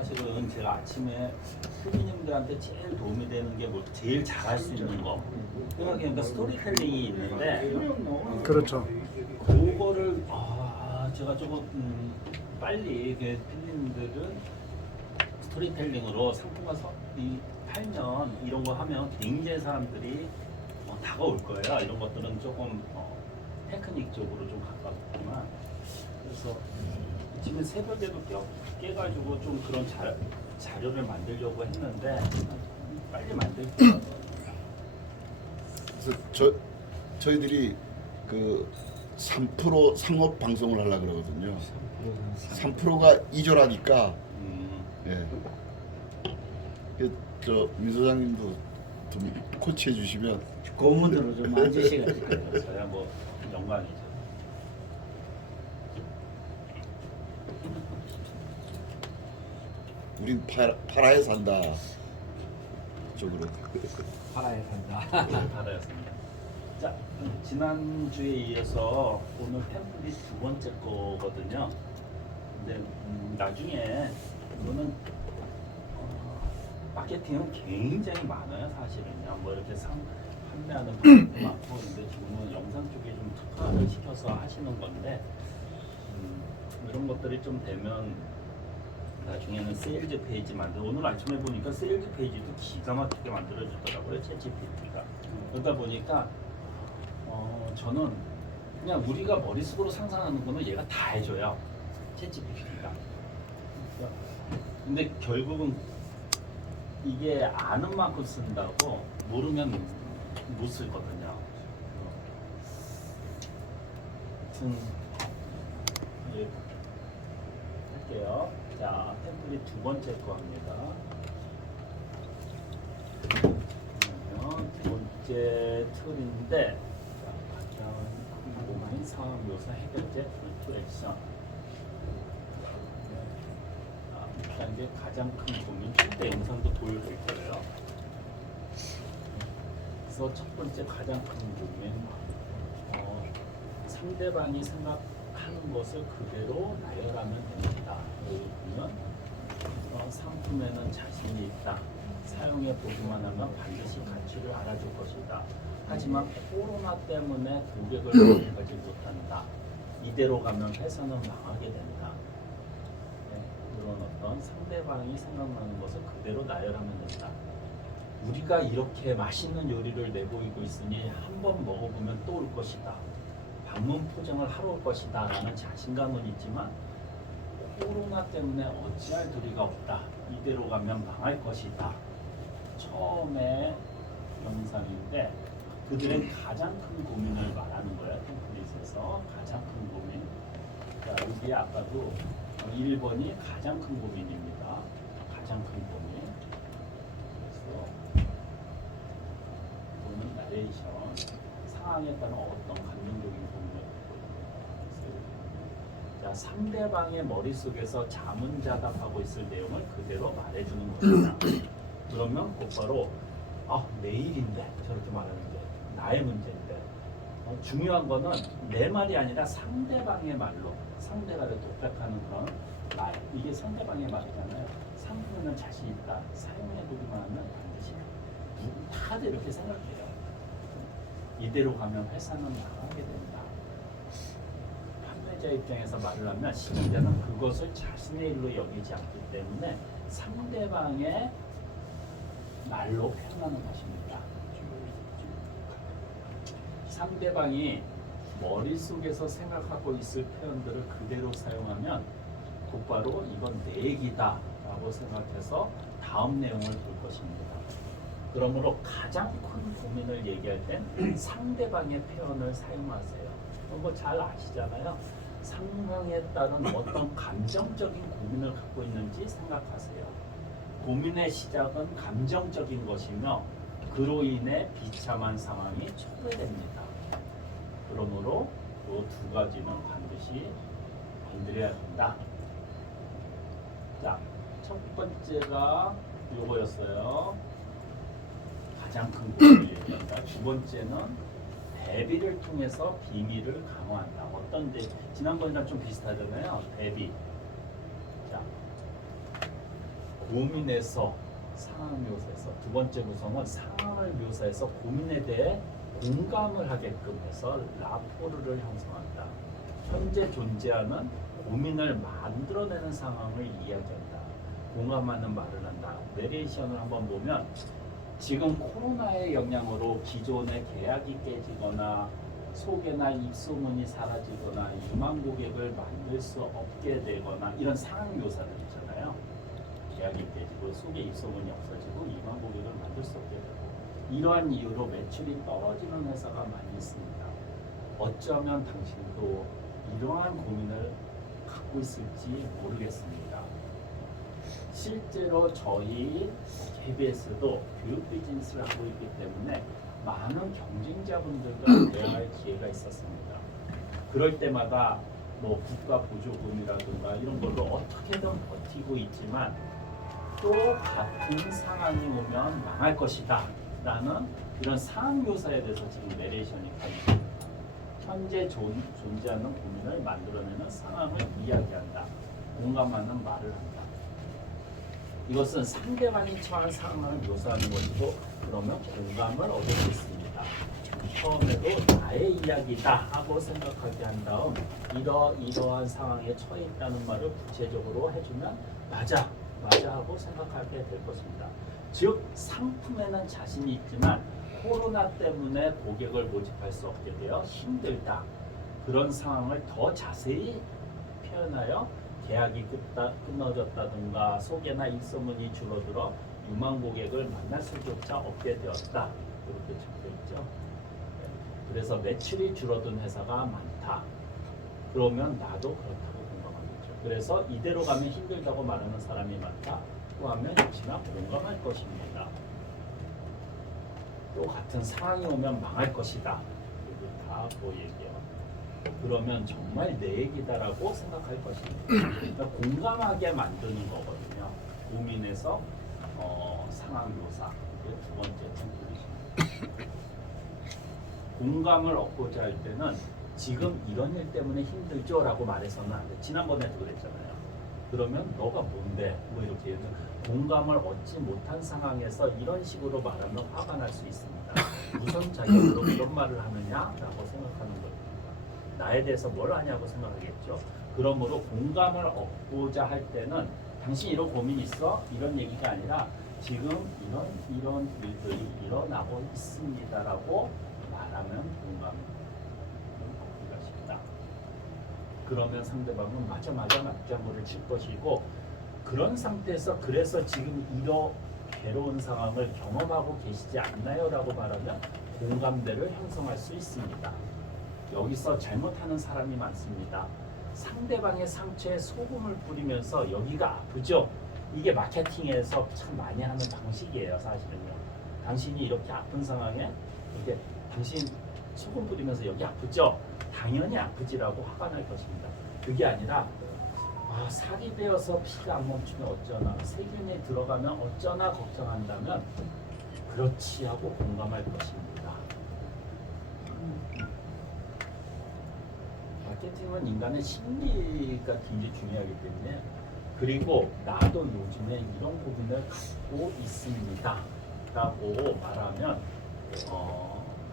사실은 제가 아침에 후배님들한테 제일 도움이 되는 게 뭐 제일 잘할 수 있는 거 생각해보니까 스토리텔링이 있는데 그렇죠. 그거를 제가 조금 빨리 필님들은 스토리텔링으로 상품화 팔면 이런 거 하면 굉장히 사람들이 다가올 거예요. 이런 것들은 조금 테크닉 쪽으로 좀 가깝지만 그래서 지금 새벽에도 깨가지고 좀 그런 자료를 만들려고 했는데 빨리 만들게요. 그래서 저희들이 그 3% 상업 방송을 하려고 그러거든요. 3%가 2조라니까 예. 저 민소장님도 좀 코치해 주시면 고문으로 좀 앉으시겠어요. 저야 뭐 영광이죠. 우린 파라에 산다 쪽으로. 팔아야 산다. 받아였습니다. 자, 지난주에 이어서 오늘 템플릿 두 번째 거거든요. 근데 나중에 이거는 마케팅은 굉장히 많아요. 사실은요. 뭐 이렇게 판매하는 방법도 많고 근데 지금은 영상 쪽에 좀 특화를 시켜서 하시는 건데 이런 것들이 좀 되면 나중에는 세일즈 페이지 만들고 오늘 아침에 보니까 세일즈 페이지도 기가 막히게 만들어주더라고요. 챗GPT가. 그러다 보니까 저는 그냥 우리가 머릿속으로 상상하는 거는 얘가 다 해줘요. 챗GPT가. 근데 결국은 이게 아는 만큼 쓴다고 모르면 못 쓰거든요. 하여튼 할게요. 자, 템플릿 두 번째 거 합니다. 그러면 두 번째 틀인데 가장 고민 상황 묘사 해결제 풀투 액션. 이게 가장 큰 고민, 실제 영상도 보여줄 거예요. 그래서 첫 번째 가장 큰 고민, 상대방이 생각하는 것을 그대로 나열하면 됩니다. 예를 들면 상품에는 자신이 있다. 사용해 보기만 하면 반드시 가치를 알아줄 것이다. 하지만 코로나 때문에 고객을 만나지 못한다. 이대로 가면 회사는 망하게 된다. 그런 어떤 상대방이 생각나는 것을 그대로 나열하면 된다. 우리가 이렇게 맛있는 요리를 내보이고 있으니 한 번 먹어보면 또 올 것이다. 방문 포장을 하러 올 것이다 라는 자신감은 있지만 코로나 때문에 어찌할 도리가 없다. 이대로 가면 망할 것이다. 처음에 영상인데 그들의 가장 큰 고민을 말하는 거야. 템플릿에서 가장 큰 고민. 자, 여기 아까도 1번이 가장 큰 고민입니다. 가장 큰 고민. 그래서 이거는 나레이션. 상황에 따른 어떤 감정적인 고민을 갖고 있는. 자, 상대방의 머릿속에서 자문자답하고 있을 내용을 그대로 말해주는 겁니다. 그러면 곧바로 내일인데 저렇게 말하는데 나의 문제인데 중요한 거는 내 말이 아니라 상대방의 말로 상대가 독백하는 그런 말. 이게 상대방의 말이잖아요. 상품에는 자신 있다. 사용해보기만 하면 반드시 다들 이렇게 생각해요. 이대로 가면 회사는 망하게 된다. 판매자 입장에서 말을 하면 시청자는 그것을 자신의 일로 여기지 않기 때문에 상대방의 말로 표현하는 것입니다. 상대방이 머릿속에서 생각하고 있을 표현들을 그대로 사용하면 곧바로 이건 내 얘기다 라고 생각해서 다음 내용을 볼 것입니다. 그러므로 가장 큰 고민을 얘기할 땐 상대방의 표현을 사용하세요. 뭐 잘 아시잖아요. 상황에 따른 어떤 감정적인 고민을 갖고 있는지 생각하세요. 고민의 시작은 감정적인 것이며 그로 인해 비참한 상황이 초래됩니다. 그러므로 그 두 가지는 반드시 건드려야 된다. 자, 첫 번째가 요거였어요. 가장 큰 고민을 얘기한다. 두 번째는 대비를 통해서 비밀을 강화한다. 어떤 지난번이랑 좀 비슷하잖아요. 대비. 자, 고민에서 상황 묘사에서 두 번째 구성은 상황을 묘사해서 고민에 대해 공감을 하게끔 해서 라포르를 형성한다. 현재 존재하는 고민을 만들어내는 상황을 이야기한다. 공감하는 말을 한다. 내레이션을 한번 보면 지금 코로나의 영향으로 기존의 계약이 깨지거나 소개나 입소문이 사라지거나 2만 고객을 만들 수 없게 되거나 이런 상황 묘사들 있잖아요. 계약이 깨지고 소개 입소문이 없어지고 2만 고객을 만들 수 없게 되고 이러한 이유로 매출이 떨어지는 회사가 많이 있습니다. 어쩌면 당신도 이러한 고민을 갖고 있을지 모르겠습니다. 실제로 저희 KBS도 교육 비즈니스를 하고 있기 때문에 많은 경쟁자분들과 대화할 기회가 있었습니다. 그럴 때마다 뭐 국가 보조금이라든가 이런 걸로 어떻게든 버티고 있지만 또 같은 상황이 오면 망할 것이다 라는 이런 상황 묘사에 대해서 지금 내레이션이 가지고 현재 존재하는 고민을 만들어내는 상황을 이야기한다. 공감하는 말을 한다. 이것은 상대방이 처한 상황을 묘사하는 것이고 그러면 공감을 얻을 수 있습니다. 처음에도 나의 이야기다 하고 생각하게 한 다음 이러한 상황에 처해 있다는 말을 구체적으로 해주면 맞아 하고 생각하게 될 것입니다. 즉 상품에는 자신이 있지만 코로나 때문에 고객을 모집할 수 없게 되어 힘들다. 그런 상황을 더 자세히 표현하여 계약이 끊어졌다든가 소개나 입소문이 줄어들어 유망 고객을 만날 수조차 없게 되었다. 이렇게 적혀있죠. 그래서 매출이 줄어든 회사가 많다. 그러면 나도 그렇다고 공감하겠죠. 그래서 이대로 가면 힘들다고 말하는 사람이 많다. 또 하면 역시나 공감할 것입니다. 또 같은 상황이 오면 망할 것이다. 이거 다 얘기해요. 그러면 정말 내 얘기다라고 생각할 것입니다. 그러니까 공감하게 만드는 거거든요. 고민에서 상황 묘사. 이게 두 번째 템플릿입니다. 공감을 얻고자 할 때는 지금 이런 일 때문에 힘들죠? 라고 말해서는 안 돼. 지난번에도 그랬잖아요. 그러면 너가 뭔데? 뭐 이렇게 해서 공감을 얻지 못한 상황에서 이런 식으로 말하면 화가 날 수 있습니다. 무슨 자격으로 이런 말을 하느냐라고 생각하는 거예요. 나에 대해서 뭘 아냐고 생각하겠죠. 그러므로 공감을 얻고자 할 때는 당신 이런 고민이 있어? 이런 얘기가 아니라 지금 이런 일들이 일어나고 있습니다라고 말하면 공감을 얻기가 쉽다. 그러면 상대방은 맞아 맞장구를 칠 것이고 그런 상태에서 그래서 지금 이런 괴로운 상황을 경험하고 계시지 않나요? 라고 말하면 공감대를 형성할 수 있습니다. 여기서 잘못하는 사람이 많습니다. 상대방의 상처에 소금을 뿌리면서 여기가 아프죠? 이게 마케팅에서 참 많이 하는 방식이에요. 사실은요. 당신이 이렇게 아픈 상황에 이게 당신 소금 뿌리면서 여기 아프죠? 당연히 아프지라고 화가 날 것입니다. 그게 아니라 살이 되어서 피가 안 멈추면 어쩌나 세균이 들어가면 어쩌나 걱정한다면 그렇지 하고 공감할 것입니다. 마케팅은 인간의 심리가 굉장히 중요하기 때문에 그리고 나도 요즘에 이런 고민을 갖고 있습니다 라고 말하면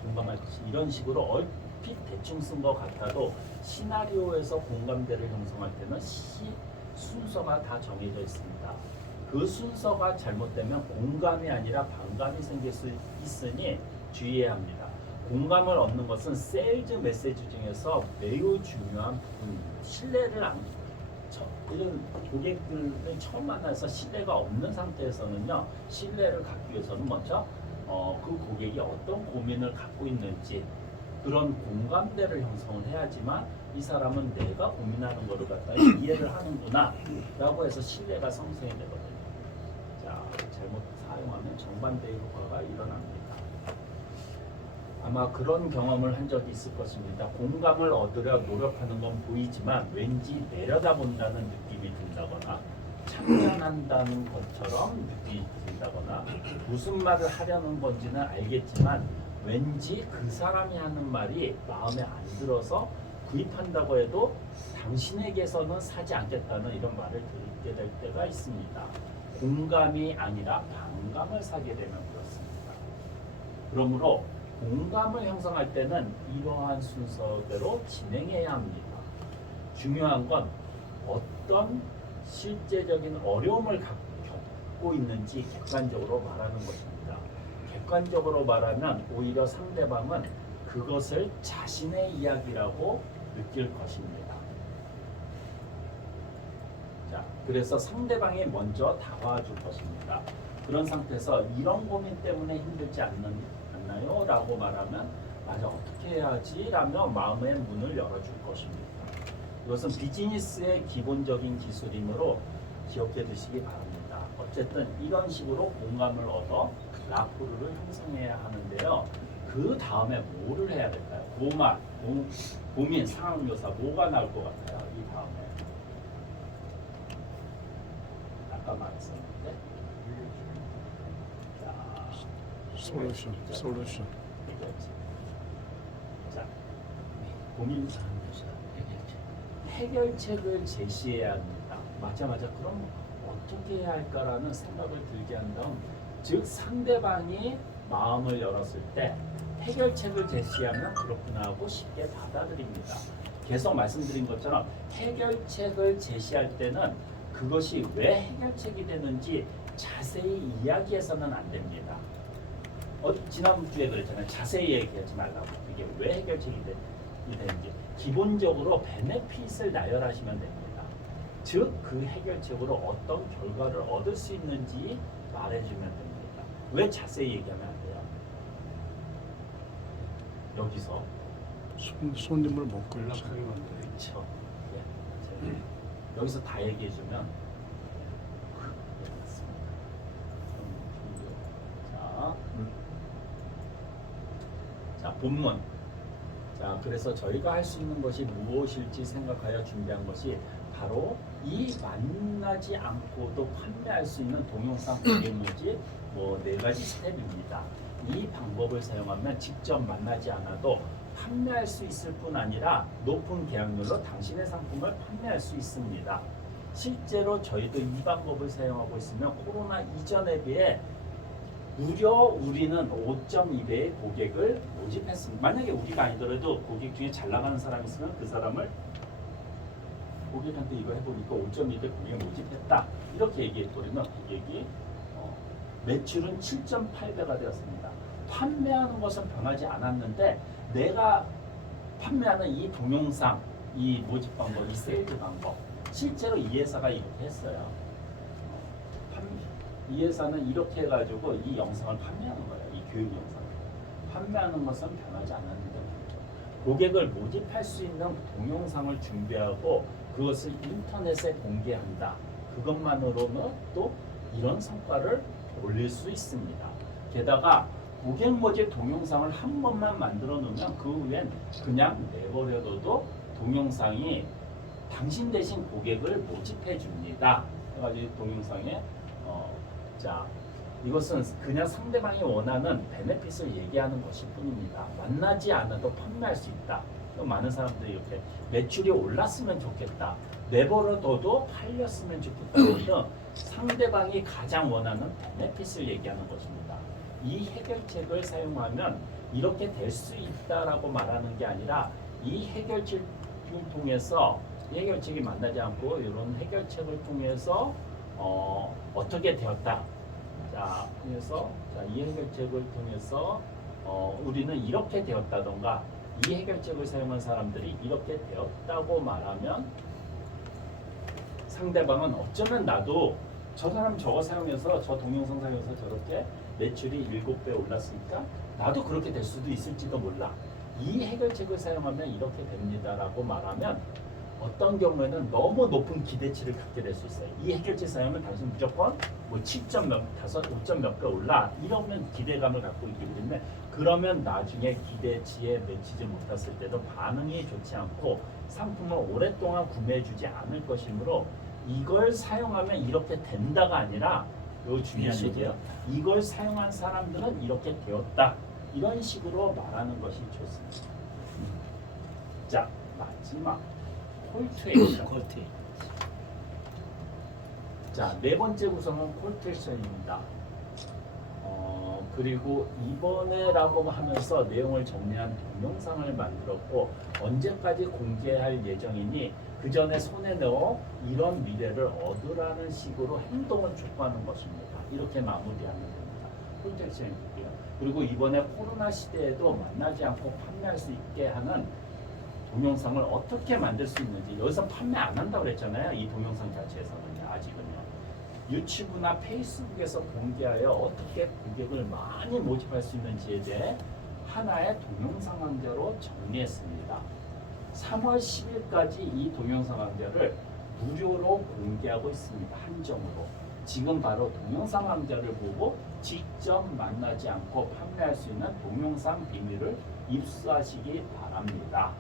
공감할 것이 이런 식으로 얼핏 대충 쓴 것 같아도 시나리오에서 공감대를 형성할 때는 순서가 다 정해져 있습니다. 그 순서가 잘못되면 공감이 아니라 반감이 생길 수 있으니 주의해야 합니다. 공감을 얻는 것은 세일즈 메시지 중에서 매우 중요한 부분입니다. 이런 고객들을 처음 만나서 신뢰가 없는 상태에서는요, 신뢰를 갖기 위해서는 먼저 그 고객이 어떤 고민을 갖고 있는지 그런 공감대를 형성을 해야지만 이 사람은 내가 고민하는 거를 갖다 이해를 하는구나 라고 해서 신뢰가 형성이 되거든요. 자, 잘못 사용하면 정반대의 효과가 일어납니다. 아마 그런 경험을 한 적이 있을 것입니다. 공감을 얻으려 노력하는 건 보이지만 왠지 내려다본다는 느낌이 든다거나 참견한다는 것처럼 느낌이 든다거나 무슨 말을 하려는 건지는 알겠지만 왠지 그 사람이 하는 말이 마음에 안 들어서 구입한다고 해도 당신에게서는 사지 않겠다는 이런 말을 듣게 될 때가 있습니다. 공감이 아니라 반감을 사게 되면 그렇습니다. 그러므로 공감을 형성할 때는 이러한 순서대로 진행해야 합니다. 중요한 건 어떤 실제적인 어려움을 겪고 있는지 객관적으로 말하는 것입니다. 객관적으로 말하면 오히려 상대방은 그것을 자신의 이야기라고 느낄 것입니다. 자, 그래서 상대방이 먼저 다가와줄 것입니다. 그런 상태에서 이런 고민 때문에 힘들지 않나요? 라고 말하면 맞아, 어떻게 해야지? 라며 마음의 문을 열어줄 것입니다. 이것은 비즈니스의 기본적인 기술이므로 기억해 두시기 바랍니다. 어쨌든 이런 식으로 공감을 얻어 라포르를 형성해야 하는데요. 그 다음에 뭐를 해야 될까요? 고민, 상황 묘사 뭐가 나올 것 같아요? 이 다음에 아까 말했었는데 자, 솔루션. 자, 고민, 상황 묘사, 해결책을 제시해야 합니다. 맞아. 그럼 어떻게 해야 할까라는 생각을 들게 한 다음, 즉 상대방이 마음을 열었을 때 해결책을 제시하면 그렇구나 하고 쉽게 받아들입니다. 계속 말씀드린 것처럼 해결책을 제시할 때는 그것이 왜 해결책이 되는지 자세히 이야기해서는 안 됩니다. 지난주에 그랬잖아요. 자세히 얘기하지 말라고. 이게 왜 해결책이 되는지. 기본적으로 베네핏을 나열하시면 됩니다. 즉 그 해결책으로 어떤 결과를 얻을 수 있는지 말해주면 됩니다. 왜 자세히 얘기하면 안 돼요? 여기서 손님을 못 끌려서. 그렇죠. 여기서 다 얘기해주면 자, 본문. 자, 그래서 저희가 할 수 있는 것이 무엇일지 생각하여 준비한 것이 바로 이 만나지 않고도 판매할 수 있는 동영상 고객문지 4가지 스텝입니다. 이 방법을 사용하면 직접 만나지 않아도 판매할 수 있을 뿐 아니라 높은 계약률로 당신의 상품을 판매할 수 있습니다. 실제로 저희도 이 방법을 사용하고 있으면 코로나 이전에 비해 무려 우리는 5.2배의 고객을 모집했습니다. 만약에 우리가 아니더라도 고객 중에 잘 나가는 사람이 있으면 그 사람을 고객한테 이거 해보니까 5.2배 고객을 모집했다. 이렇게 얘기해버리면 고객이 매출은 7.8배가 되었습니다. 판매하는 것은 변하지 않았는데 내가 판매하는 이 동영상, 이 모집 방법, 이 세일즈 방법 실제로 이 회사가 이렇게 했어요. 이 회사는 이렇게 해가지고 이 영상을 판매하는 거예요. 이 교육 영상을. 판매하는 것은 변하지 않았는데 고객을 모집할 수 있는 동영상을 준비하고 그것을 인터넷에 공개한다. 그것만으로는 또 이런 성과를 올릴 수 있습니다. 게다가 고객 모집 동영상을 한 번만 만들어 놓으면 그 후엔 그냥 내버려둬도 동영상이 당신 대신 고객을 모집해 줍니다. 그래가지고 동영상에 자, 이것은 그냥 상대방이 원하는 베네핏을 얘기하는 것일 뿐입니다. 만나지 않아도 판매할 수 있다. 많은 사람들이 이렇게 매출이 올랐으면 좋겠다. 내버려둬도 팔렸으면 좋겠다. 등 상대방이 가장 원하는 베네핏을 얘기하는 것입니다. 이 해결책을 사용하면 이렇게 될 수 있다라고 말하는 게 아니라 이 해결책을 통해서 이 해결책이 만나지 않고 이런 해결책을 통해서 어떻게 되었다. 자, 그래서 이 해결책을 통해서 우리는 이렇게 되었다던가 이 해결책을 사용한 사람들이 이렇게 되었다고 말하면 상대방은 어쩌면 나도 저 사람 저거 사용해서 저 동영상 사용해서 저렇게 매출이 7배 올랐으니까 나도 그렇게 될 수도 있을지도 몰라. 이 해결책을 사용하면 이렇게 됩니다라고 말하면 어떤 경우에는 너무 높은 기대치를 갖게 될 수 있어요. 이 해결책 사용하면 당신 무조건 7점 몇, 5점 몇 배 올라 이러면 기대감을 갖고 있기 때문에 그러면 나중에 기대치에 미치지 못했을 때도 반응이 좋지 않고 상품을 오랫동안 구매해주지 않을 것이므로 이걸 사용하면 이렇게 된다가 아니라 이거 중요한 얘기예요. 이걸 사용한 사람들은 이렇게 되었다. 이런 식으로 말하는 것이 좋습니다. 자, 마지막 콜투 액션. 자, 네 번째 구성은 콜텍션입니다. 그리고 이번에라고 하면서 내용을 정리한 동영상을 만들었고 언제까지 공개할 예정이니 그 전에 손에 넣어 이런 미래를 얻으라는 식으로 행동을 촉구하는 것입니다. 이렇게 마무리하면 됩니다. 콜텍션이고요. 그리고 이번에 코로나 시대에도 만나지 않고 판매할 수 있게 하는 동영상을 어떻게 만들 수 있는지, 여기서 판매 안 한다고 그랬잖아요. 이 동영상 자체에서는요. 아직은요. 유튜브나 페이스북에서 공개하여 어떻게 고객을 많이 모집할 수 있는지에 대해 하나의 동영상 강좌로 정리했습니다. 3월 10일까지 이 동영상 강좌를 무료로 공개하고 있습니다. 한정으로. 지금 바로 동영상 강좌를 보고 직접 만나지 않고 판매할 수 있는 동영상 비밀을 입수하시기 바랍니다.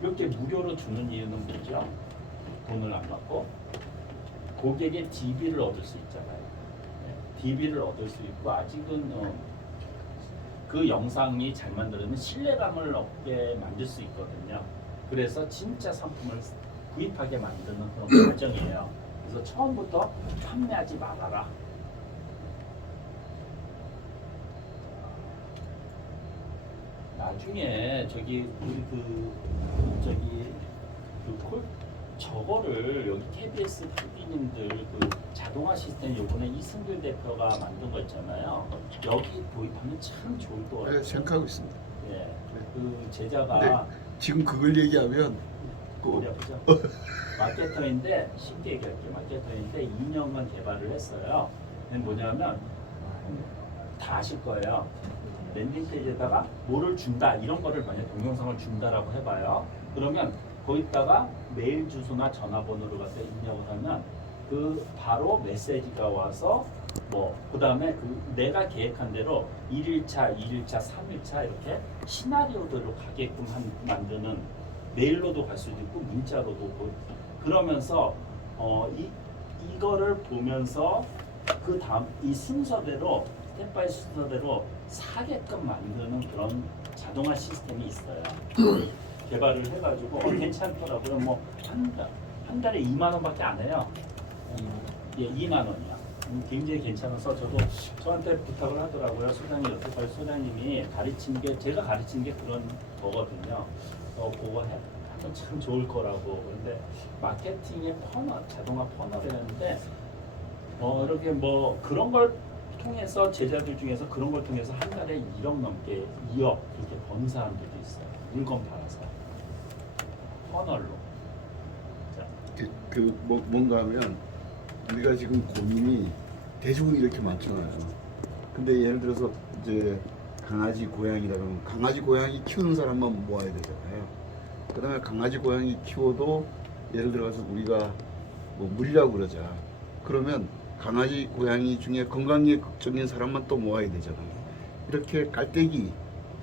이렇게 무료로 주는 이유는 뭐죠? 돈을 안 받고 고객의 DB를 얻을 수 있잖아요. DB를 얻을 수 있고 아직은 그 영상이 잘 만들어면 신뢰감을 얻게 만들 수 있거든요. 그래서 진짜 상품을 구입하게 만드는 그런 과정이에요. 그래서 처음부터 판매하지 말아라. 나중에 저기 우리 저거를 여기 KBS PD님들 그 자동화 시스템 요번에 이승길 대표가 만든 거 있잖아요. 여기 도입하면 참 좋을 것 같아요. 네, 생각하고 있습니다. 예, 그 제자가 네, 지금 그걸 얘기하면 머리 아프죠? 마케터인데 쉽게 얘기할게요. 마케터인데 2년간 개발을 했어요. 근데 뭐냐면 다 아실 거예요. 랜딩 페이지에다가 뭐를 준다 이런 거를 만약 동영상을 준다라고 해봐요. 그러면 거기다가 메일 주소나 전화번호를 갖다 입력을 하면 그 바로 메시지가 와서 그 다음에 그 내가 계획한 대로 1일차, 2일차, 3일차 이렇게 시나리오대로 가게끔 만드는 메일로도 갈 수도 있고 문자로도 오고 그러면서 이거를 보면서 그 다음 이 순서대로 스텝 바이 순서대로 사게끔 만드는 그런 자동화 시스템이 있어요. 개발을 해가지고 괜찮더라고요. 한 달에 2만 원밖에 안 해요. 예, 2만 원이야. 굉장히 괜찮아서 저한테 부탁을 하더라고요. 소장님 여태까지 소장님이 가르친 게 제가 가르친 게 그런 거거든요. 그거 하면 참 좋을 거라고. 근데 마케팅의 퍼널, 자동화 퍼널이었는데 이렇게 그런 걸 통해서 제자들 중에서 그런 걸 통해서 한 달에 1억 넘게 2억 그렇게 번 사람들도 있어요. 물건 팔아서 퍼널로. 뭔가 하면 우리가 지금 고민이 대부분 이렇게 많잖아요. 근데 예를 들어서 이제 강아지 고양이다 그러면 강아지 고양이 키우는 사람만 모아야 되잖아요. 그다음에 강아지 고양이 키워도 예를 들어서 우리가 물리라고 그러자. 그러면 강아지 고양이 중에 건강에 걱정인 사람만 또 모아야 되잖아요. 이렇게 깔때기,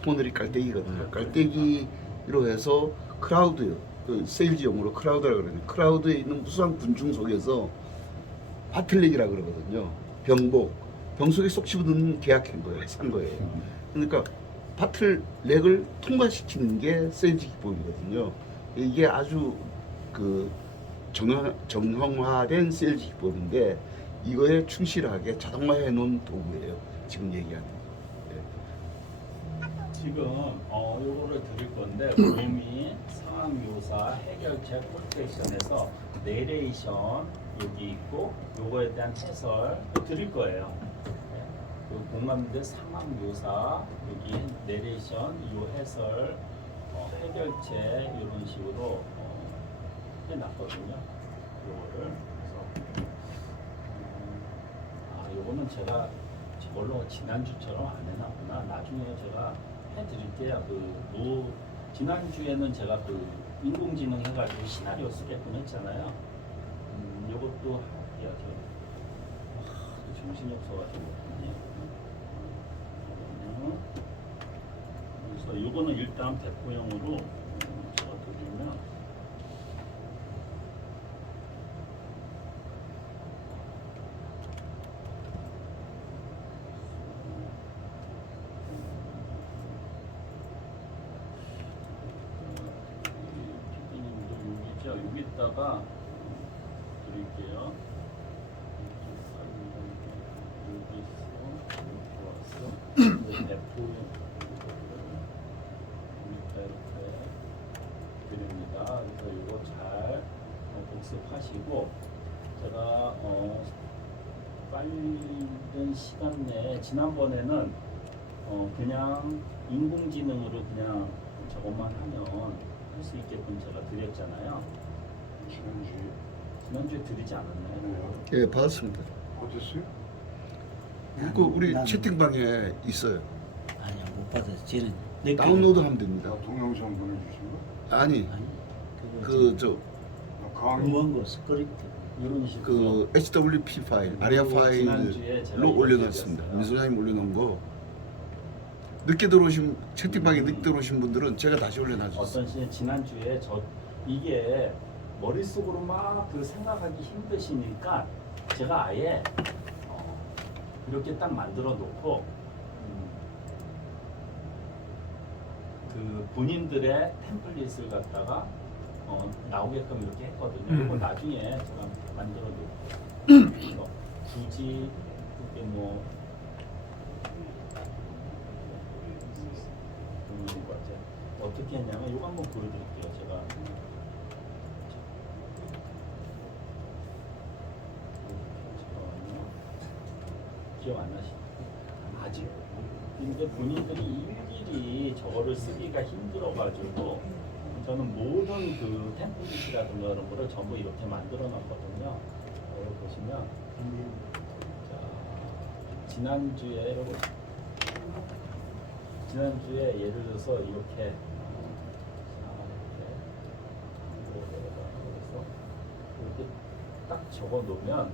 오늘이 깔때기거든요. 깔때기로 해서 크라우드, 그 세일즈용으로 크라우드라고 그러는데 크라우드에 있는 무수한 군중 속에서 바틀렉이라고 그러거든요. 병 속에 쏙 집어넣는 계약한 거예요. 산 거예요. 그러니까 바틀렉을 통과시키는 게 세일즈 기법이거든요. 이게 아주 그 정형화된 세일즈 기법인데 이거에 충실하게 자동화해 놓은 도구예요. 지금 얘기하는. 지금 요거를 드릴 건데 고미 상황 묘사 해결책 콜텍션에서 내레이션 여기 있고 요거에 대한 해설 드릴 거예요. 공감대 상황 묘사 여기 내레이션 요 해설 해결책 이런 식으로 해놨거든요. 요거를 그래서 요거는 제가 저걸로 지난주처럼 안 해놨구나. 나중에 제가 해드릴게요. 지난주에는 제가 인공지능 해가지고 시나리오 쓰게끔 했잖아요. 요것도 정신이 없어가지고 그래서 요거는 일단 배포용으로 제가 드리면 여기다가 드릴게요. 배포 이렇게 드립니다. 그래서 이거 잘 복습하시고 제가 빠른 시간 내에 지난번에는 그냥 인공지능으로 그냥 저것만 하면 할 수 있게끔 제가 드렸잖아요. 지난주에 드리지 않았나요? 예, 받았습니다. 어땠어요? 그 우리 난- 채팅방에 있어요. 아니야 못 받아서 쟤는 내 다운로드 하면 됩니다. 나 동영상 보내주신 거? 아니, 아니 그 저 나 강의 원고 스크립트 이런 식으로 그 HWP 파일, 아리아 지난주에 제가 파일로 이렇게 올려놨습니다. 드렸어요. 민소장님 올려놓은 거 늦게 들어오신 채팅방에 늦게 들어오신 분들은 제가 다시 올려놨어요. 어떤 시 지난주에 이게 머릿속으로 막 그 생각하기 힘드시니까 제가 아예 이렇게 딱 만들어 놓고 그 본인들의 템플릿을 갖다가 나오게끔 이렇게 했거든요. 이거 나중에 제가 만들어 놓고 그래서 굳이 그게 뭐 어떻게 했냐면 이거 한번 보여드릴게요. 제가 기억 안 나시죠? 아직. 근데 본인들이 일일이 저거를 쓰기가 힘들어가지고 저는 모든 그 템플릿이라든가 이런 거를 전부 이렇게 만들어 놨거든요. 여기 보시면 자, 지난주에 예를 들어서 이렇게 그래서 이렇게 딱 적어 놓으면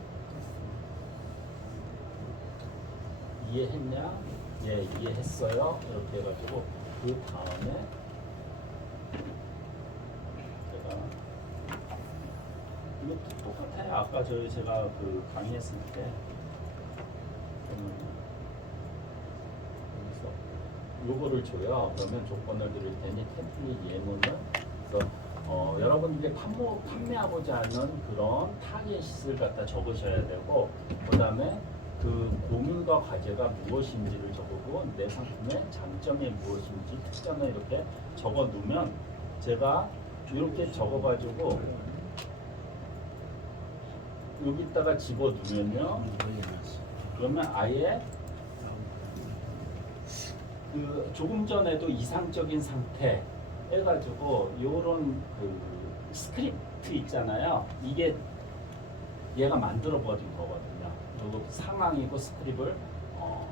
이해했냐? 예, 이해했어요. 이렇게 해가지고 그 다음에 제가 이거 똑같아요. 아까 제가 그 강의했을 때 여기서 요거를 줘요. 그러면 조건을 드릴 테니 템플릿 예문은 그래서 여러분들이 판매하고자 하는 그런 타겟을 갖다 적으셔야 되고 그 다음에 그 고민과 과제가 무엇인지를 적고 내 상품의 장점이 무엇인지 특징을 이렇게 적어 놓으면 제가 이렇게 적어 가지고 여기다가 집어 두면요 그러면 아예 그 조금 전에도 이상적인 상태 해가지고 요런 그 스크립트 있잖아요. 이게 얘가 만들어 버린 거거든요. 요 상황이고 스크립을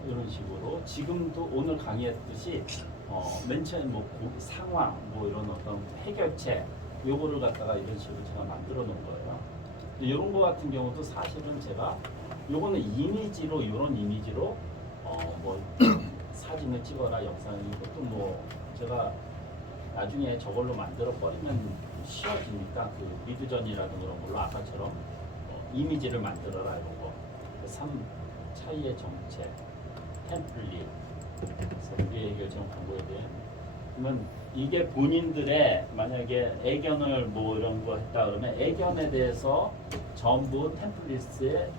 이런 식으로 지금도 오늘 강의했듯이 맨 처음에 뭐 상황 뭐 이런 어떤 해결책 요거를 갖다가 이런 식으로 제가 만들어 놓은 거예요. 이런 거 같은 경우도 사실은 제가 요거는 이미지로 이런 이미지로 뭐 사진을 찍어라 영상을 이것도 뭐 제가 나중에 저걸로 만들어 버리면 쉬워지니까 그 미드전이라든가 그런 걸로 아까처럼 이미지를 만들어라 이런 거. 3 차이의 정책, 템플릿, 우리의 해결책 광고에 대한 그러면 이게 본인들의 만약에 애견을 뭐 이런 거 했다 그러면 애견에 대해서 전부 템플릿에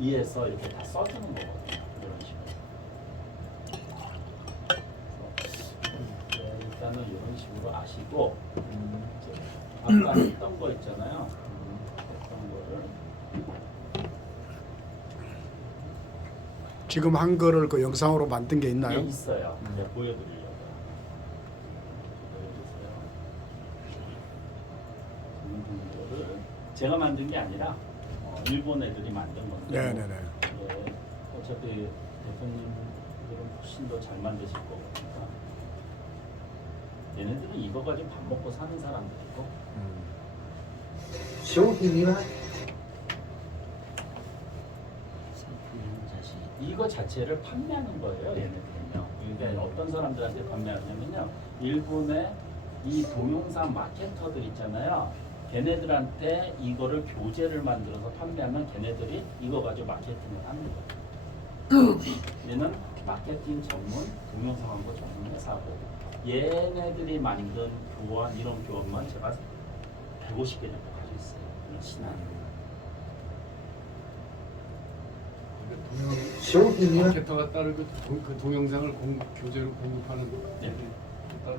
의해서 이렇게 다 써주는 거거든요. 이런 식으로. 일단은 이런 식으로 아시고 이제 아까 했던 거 있잖아요. 했던 거를 지금 한 거를 그 영상으로 만든 게 있나요? 예, 있어요. 네, 보여드리려고. 보여주세요. 이거를 제가 만든 게 아니라 일본 애들이 만든 건데. 네네네. 예, 어차피 대표님들은 훨씬 더 잘 만드실 거니까. 얘네들은 이거 가지고 밥 먹고 사는 사람들이고. 商品には 상품은 자신 이거 자체를 판매하는 거예요, 얘네들은요. 그러니까 어떤 사람들한테 판매하냐면요, 일본의 이 동영상 마케터들 있잖아요. 걔네들한테 이거를 교재를 만들어서 판매하면 걔네들이 이거 가지고 마케팅을 하는 거예요. 얘는 마케팅 전문, 동영상 광고 전문 회사고, 얘네들이 만든 교환, 이런 교환만 제가 150개 정도 가지고 있어요. 이런 신한. 商品には 마케터가 따로 그 동영상을 교재로 공급하는 네. 따로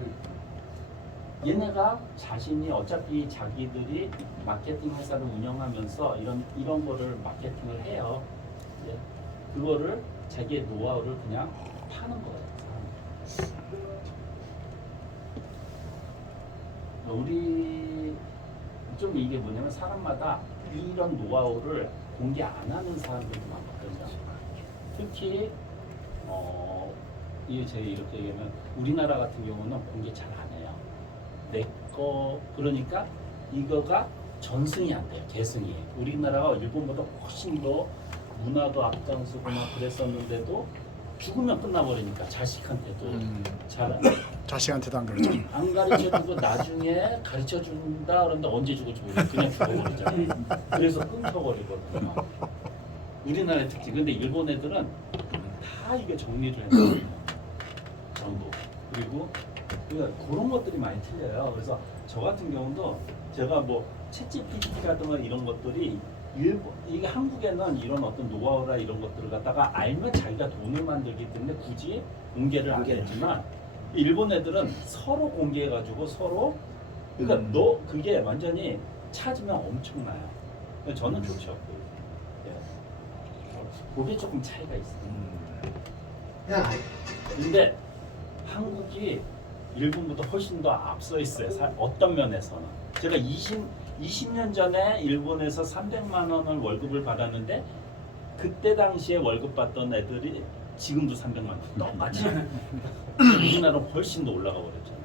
얘네가 자신이 어차피 자기들이 마케팅 회사를 운영하면서 이런 거를 마케팅을 해요. 예. 그거를 자기의 노하우를 그냥 파는 거예요. 우리 좀 이게 뭐냐면 사람마다 이런 노하우를 공개 안 하는 사람들이 많거든요. 특히 이게 제가 이렇게 얘기하면 우리나라 같은 경우는 공개 잘 안 해요. 내 거 그러니까 이거가 전승이 안 돼요. 계승이. 우리나라가 일본보다 훨씬 더 문화도 앞장서고 막 그랬었는데도 죽으면 끝나버리니까 자식한테도 잘 자식한테도 안 그러죠. 안 가르쳐주고 나중에 가르쳐준다 그런데 언제 죽을지 모르고 그냥 죽어버리잖아요. 그래서 끊겨버리거든요. 우리나라의 특징. 근데 일본 애들은 다 이게 정리를 해요. 전부. 그리고 그런 것들이 많이 틀려요. 그래서 저 같은 경우도 제가 뭐 챗GPT라든가 이런 것들이 이게 한국에는 이런 어떤 노하우라 이런 것들을 갖다가 알면 자기가 돈을 만들기 때문에 굳이 공개를 안 했지만 일본 애들은 서로 공개해가지고 서로 그러니까 너 그게 완전히 찾으면 엄청나요. 저는 좋죠. 그게 조금 차이가 있어요. 근데 한국이 일본보다 훨씬 더 앞서 있어요. 어떤 면에서는. 제가 20년 전에 일본에서 300만 원을 월급을 받았는데 그때 당시에 월급 받던 애들이 지금도 300만 원 똑같이 우리나라는 훨씬 더 올라가 버렸잖아요.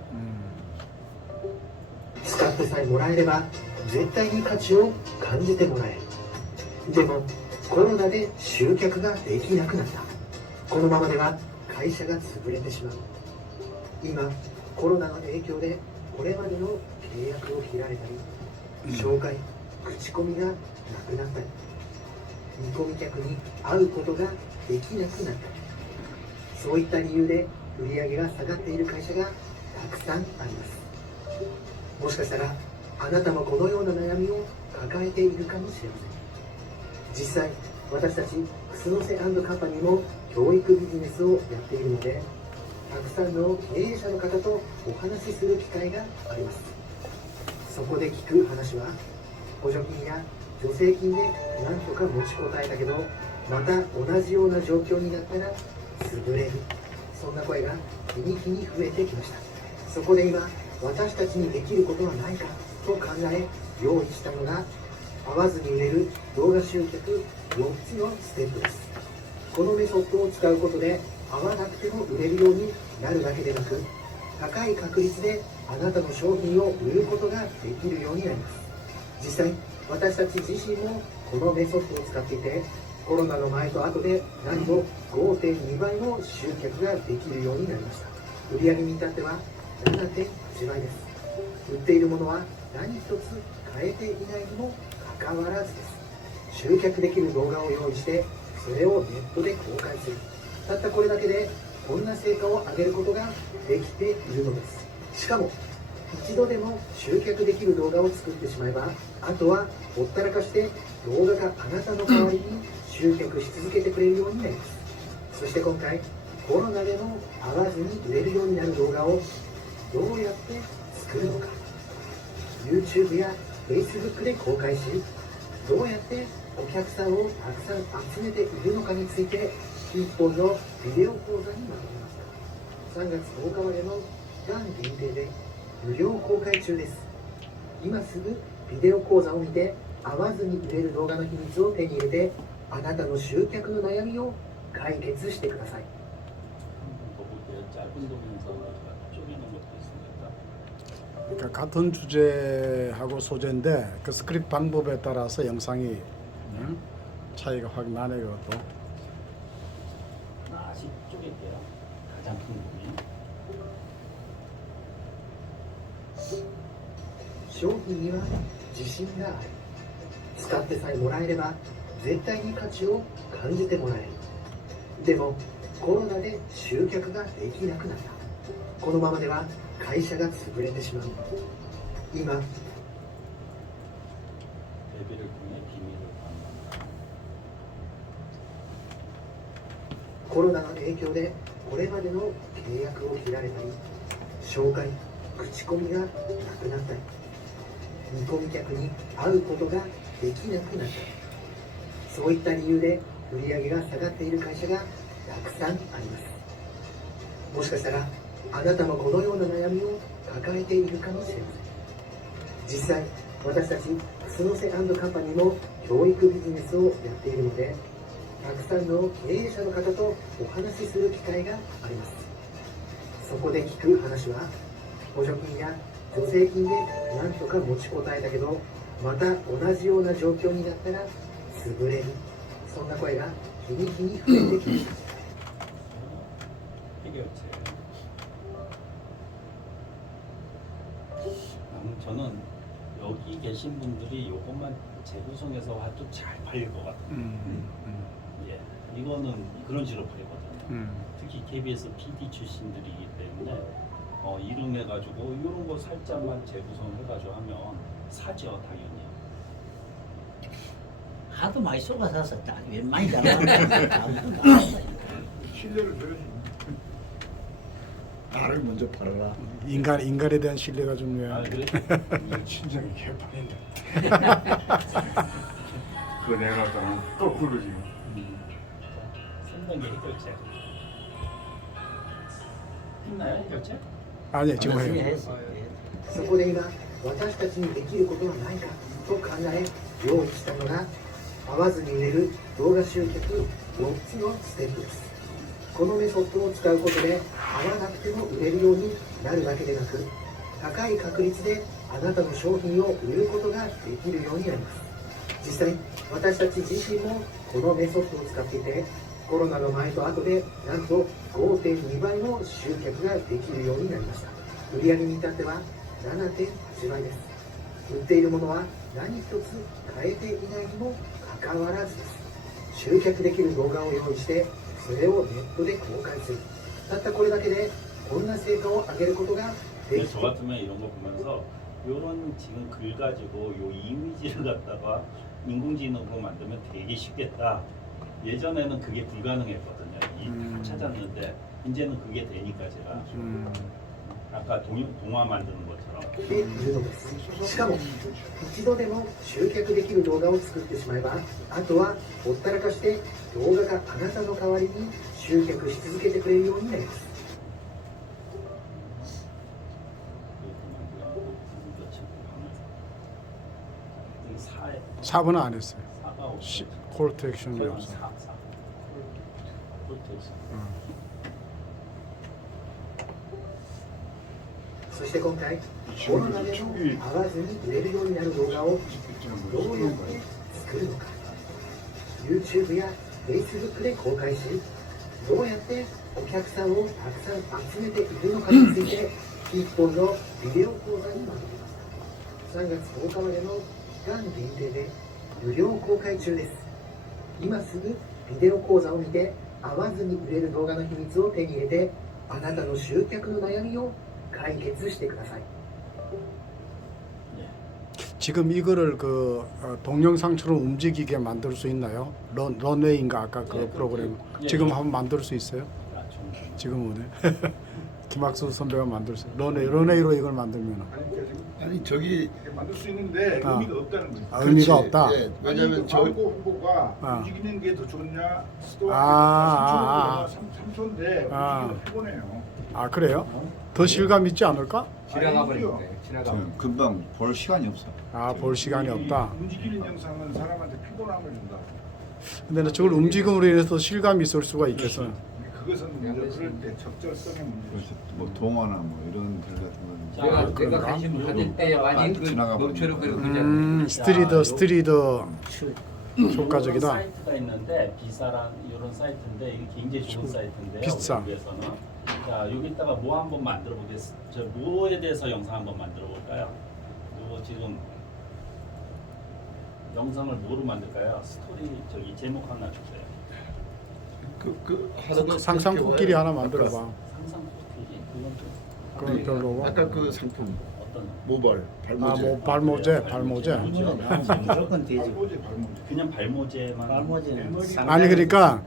使ってさえもらえれば絶対に価値を感じてもらえる。でもコロナで集客ができなくなった。このままでは会社が潰れてしまう。今コロナの影響でこれまでの契約を切られたり紹介口コミがなくなったり見込み客に会うことができなくなったりそういった理由で売り上げが下がっている会社がたくさんあります。もしかしたらあなたもこのような悩みを抱えているかもしれません。実際私たち楠ノ瀬&カンパニーも教育ビジネスをやっているのでたくさんの経営者の方とお話しする機会があります。そこで聞く話は補助金や助成金で何とか持ちこたえたけどまた同じような状況になったら潰れる、そんな声が日に日に増えてきました。そこで今私たちにできることはないかと考え用意したのが会わずに売れる動画集客4つのステップです。このメソッドを使うことで会わなくても売れるようになるだけでなく高い確率であなたの商品を売ることができるようになります。実際私たち自身もこのメソッドを使っていてコロナの前と後でなんと 5.2 倍の集客ができるようになりました。売上に至っては 7.8 倍です。売っているものは何一つ変えていないにもかかわらずです。集客できる動画を用意してそれをネットで公開する、たったこれだけでこんな成果を上げることができているのです。しかも一度でも集客できる動画を作ってしまえばあとはほったらかして動画があなたの代わりに集客し続けてくれるようになります。そして今回コロナでも会わずに売れるようになる動画をどうやって作るのか YouTube や Facebook で公開しどうやってお客さんをたくさん集めているのかについて一本のビデオ講座にまとめました。3月10日までの期間限定で無料公開中です。今すぐビデオ講座を見て会わずに売れる動画の秘密を手に入れてあなたの集客の悩みを解決してください。 짧은 동영상을 쪼개는 것도 있으니까. 그러니까 같은 주제하고 소재인데 그 스크립트 방법에 따라서 영상이 차이가 확 나네요. 그것도. 하나씩 쪼갤게요. 가장 큰 부분이. 商品には自信がある。使ってさえもらえれば絶対に価値を感じてもらえる。でもコロナで集客ができなくなった。このままでは会社が潰れてしまう。今 데뷔를 통해 비밀을 받는다. コロナの影響でこれまでの契約を切られたり、紹介口コミがなくなったり、見込み客に会うことができなくなったり、そういった理由で売り上げが下がっている会社がたくさんあります。もしかしたらあなたもこのような悩みを抱えているかもしれません。実際私たち楠瀬&カンパニーも教育ビジネスをやっているので、たくさんの経営者の方とお話しする機会があります。そこで聞く話は、補助金や助成金でなんとか持ちこたえたけど、また同じような状況になったら潰れる、そんな声が日に日に増えてきました。 해결책. 저는 여기 계신 분들이 이것만 재구성해서 와도 잘 팔릴 것 같아요. 예, 이거는 그런 식으로 팔리거든요. 특히 KBS PD 출신들이기 때문에 이름해가지고 이런 거 살짝만 재구성해가지고 하면 사죠, 당연히. 하도 많이 쏟아서 많이 잘하는데 아무도 안 한다. 신뢰를 줘야지. 나를 먼저 팔아라. 인간에 대한 신뢰가 아, 중요해요. 그래? 내 친정이 개판인데. 그거 내가 갖다는 거꾸로 지금. 3단계 해결책. 했나요, 해결책? 아니 지금 해요. 했어. そこで今私たちにできることはないかと考え用意したのが、会わずに売れる動画集客4つのステップです。このメソッドを使うことで会わなくても売れるようになるだけでなく、高い確率であなたの商品を売ることができるようになります。実際私たち自身もこのメソッドを使っていて、コロナの前と後でなんと 5.2 倍の集客ができるようになりました。売上に至っては 7.8 倍です。売っているものは何一つ変えていないにもかかわらずです。集客できる動画を用意してそれをネットで公開する。たったこれだけでこんな成果を上げることがで 근데 き 저 같으면 이런 거 보면서 이런 지금 글 가지고 요 이미지를 갖다가 인공지능으로 만들면 되게 쉽겠다. 예전에는 그게 불가능했거든요. 다 찾았는데 이제는 그게 되니까 제가 아까 동화 만드는 것처럼 ているのです。しかも一度でも集客できる動画を作ってしまえば、あとはほったらかして動画があなたの代わりに集客し続けてくれるようになります。 4번은 안 했어요. 4가 없어요. 콜트 액션이 거의 없어. 4. 콜트 액션. そして今回コロナでも会わずに売れるようになる動画をどうやって作るのか、 YouTube や Facebook で公開し、どうやってお客さんをたくさん集めているのかについて1本のビデオ講座にまとめました。3月10日までの期間限定で無料公開中です。今すぐビデオ講座を見て、会わずに売れる動画の秘密を手に入れて、あなたの集客の悩みを解決してください。 지금 이거를 그 동영상처럼 움직이게 만들 수 있나요? 런웨이인가 아까 그 예, 프로그램 예, 지금 예. 한번 만들 수 있어요? 아, 좀 지금 오늘 김학수 선배가 만들 수 런웨이로 이걸 만들면 아니, 그러니까 지금 아니 저기 이렇게 만들 수 있는데 아. 의미가 없다는 거지. 아, 의미가 그렇지. 없다. 예, 왜냐면 저 광고 홍보가 아. 움직이는 게 더 좋냐? 스토어 아, 3초인데 아. 움직이면 피곤해요. 아 그래요? 더 실감 있지 않을까? 지나가 버리는데 저 지나가. 금방 볼 시간이 없어. 아 볼 시간이 없다. 움직이는 영상은 사람한테 피곤함을 준다. 근데 저걸 움직임으로 인해서 실감이 있을 수가 있겠어. 그것은 이제 그럴 때 적절성의 문제죠. 그래서 뭐 동화나 뭐 이런 글 같은 건 자, 내가 아, 그런가? 관심을 가질 때 많이 그 지나가 멈춰를 버리는 그러잖아요. 스트리트 이런 효과적이다. 사이트가 있는데 비사란 이런 사이트인데 이게 굉장히 좋은 사이트인데요. 비싸. 여기에서는 자 여기다가 뭐 한번 만들어 보겠습니다. 저 뭐에 대해서 영상 한번 만들어 볼까요? 이거 지금 영상을 뭐로 만들까요? 스토리 저기 제목 하나 주세요. 상상 코끼리 하나 만들어봐. 상상 코끼리 그건 좀 그건 별로고. 아까 그 상품 어떤 모발 발모제. 아뭐 발모제. 무조건 되지. 발모제 발모제. 그냥 발모제만 발모제는 아니 그러니까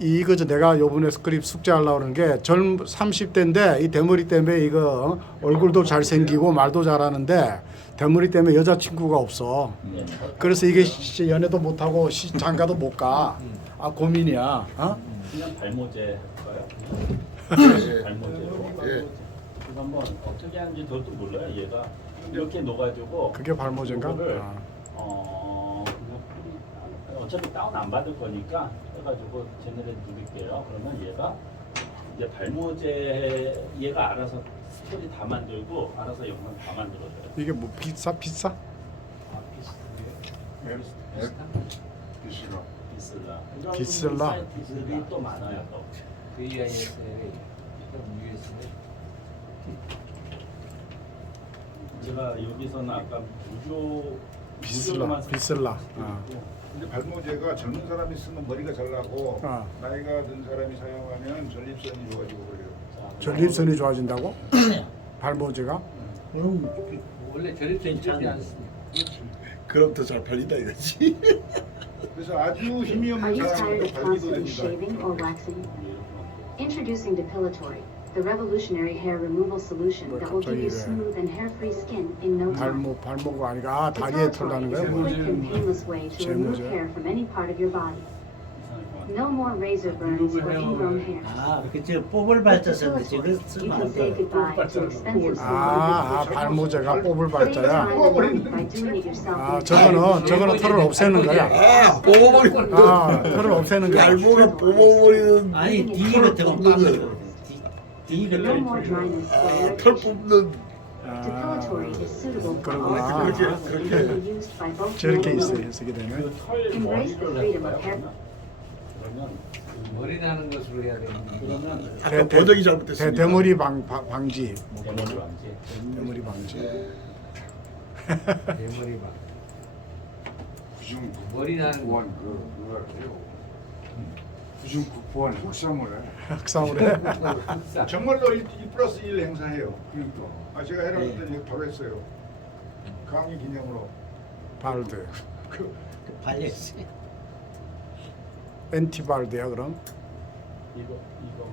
이거죠. 내가 요번에 스크립 숙제하려고 그러는 게 30대인데 이 대머리 때문에 이거 얼굴도 잘생기고 말도 잘하는데 대머리 때문에 여자친구가 없어. 네. 그래서 이게 연애도 못하고 장가도 못 가. 아 고민이야. 어? 그냥 발모제 할까요? 예. 발모제로. 예. 그래서 한번 어떻게 하는지 저도 몰라요. 얘가 이렇게 녹아지고 그게 발모제인가? 그거를 아. 어차피 다운 안 받을 거니까 해가지고 제네레 누릴게요. 그러면 얘가 이제 발모제 얘가 알아서 스토리 다 만들고 알아서 영상 다 만들어줘요. 이게 뭐 비싸? 아, 비슷해요. 비시가. 비슬라. 이런 비슬라? 사이트들이 또 많아요. 또. VISL USB 제가 여기서는 아까 비슬라. 비슬라. 아. 근데 발모제가 젊은 사람이 쓰면 머리가 잘 나고 아. 나이가 든 사람이 사용하면 전립선이 좋아지고 그래요. 전립선이 좋아진다고? 발모제가? 그럼 원래 저렇게 좋지 않습니까? 그럼 더 잘 팔린다 이거지. 그래서 아주 힘이 Are 없는 you tired 사람도 of 발기도 constantly 됩니다. shaving or waxing? Introducing Depilatory, the revolutionary hair removal solution that will give you smooth and hair-free skin in no time. 발목 아니가 다리에 털라는 거야? Depilatory is a 뭐. quick and painless way to remove 제모제. hair from any part of your body. No more razor burns or ingrown hair. 아, 그저 뽑을 발자 썼는데 저거 You 쓰면 can 안 say 돼. goodbye to expensive 아, 발모제가 뽑을 Save 발자야? time and money by doing it yourself. 아, 저거는 털을 없애는 거야. 아 뽑아버리는 아, 털을 없애는 거야. 얇으로 뽑아버리는 아니 D 같은 거 뽑는 D No 같은 more dryness or 털 irritation. 뽑는 Depilatory is suitable for all 그러구나. styles and can be used by both men 저렇게 and 있어 women. 해석이 되면. 그털 Embrace the 머리를 freedom of 할까요? hair. 그러면 머리 나는 것으로 해야 되는데. 그러면 아까 번역이 잘못됐습니다. 대머리 방지. 대머리 왕지. 대머리 방지. 대머리 봐. 구중 머리 나는 거. 국보원 그거 같아요. 구중 국보원 흑사물에 흑사물에. 정말로 1+1 행사해요. 그러니까 제가 해라 그랬더니 바로 했어요. 강의 기념으로. 발드. 그 발렸어. 엔티발드야 그럼? 이거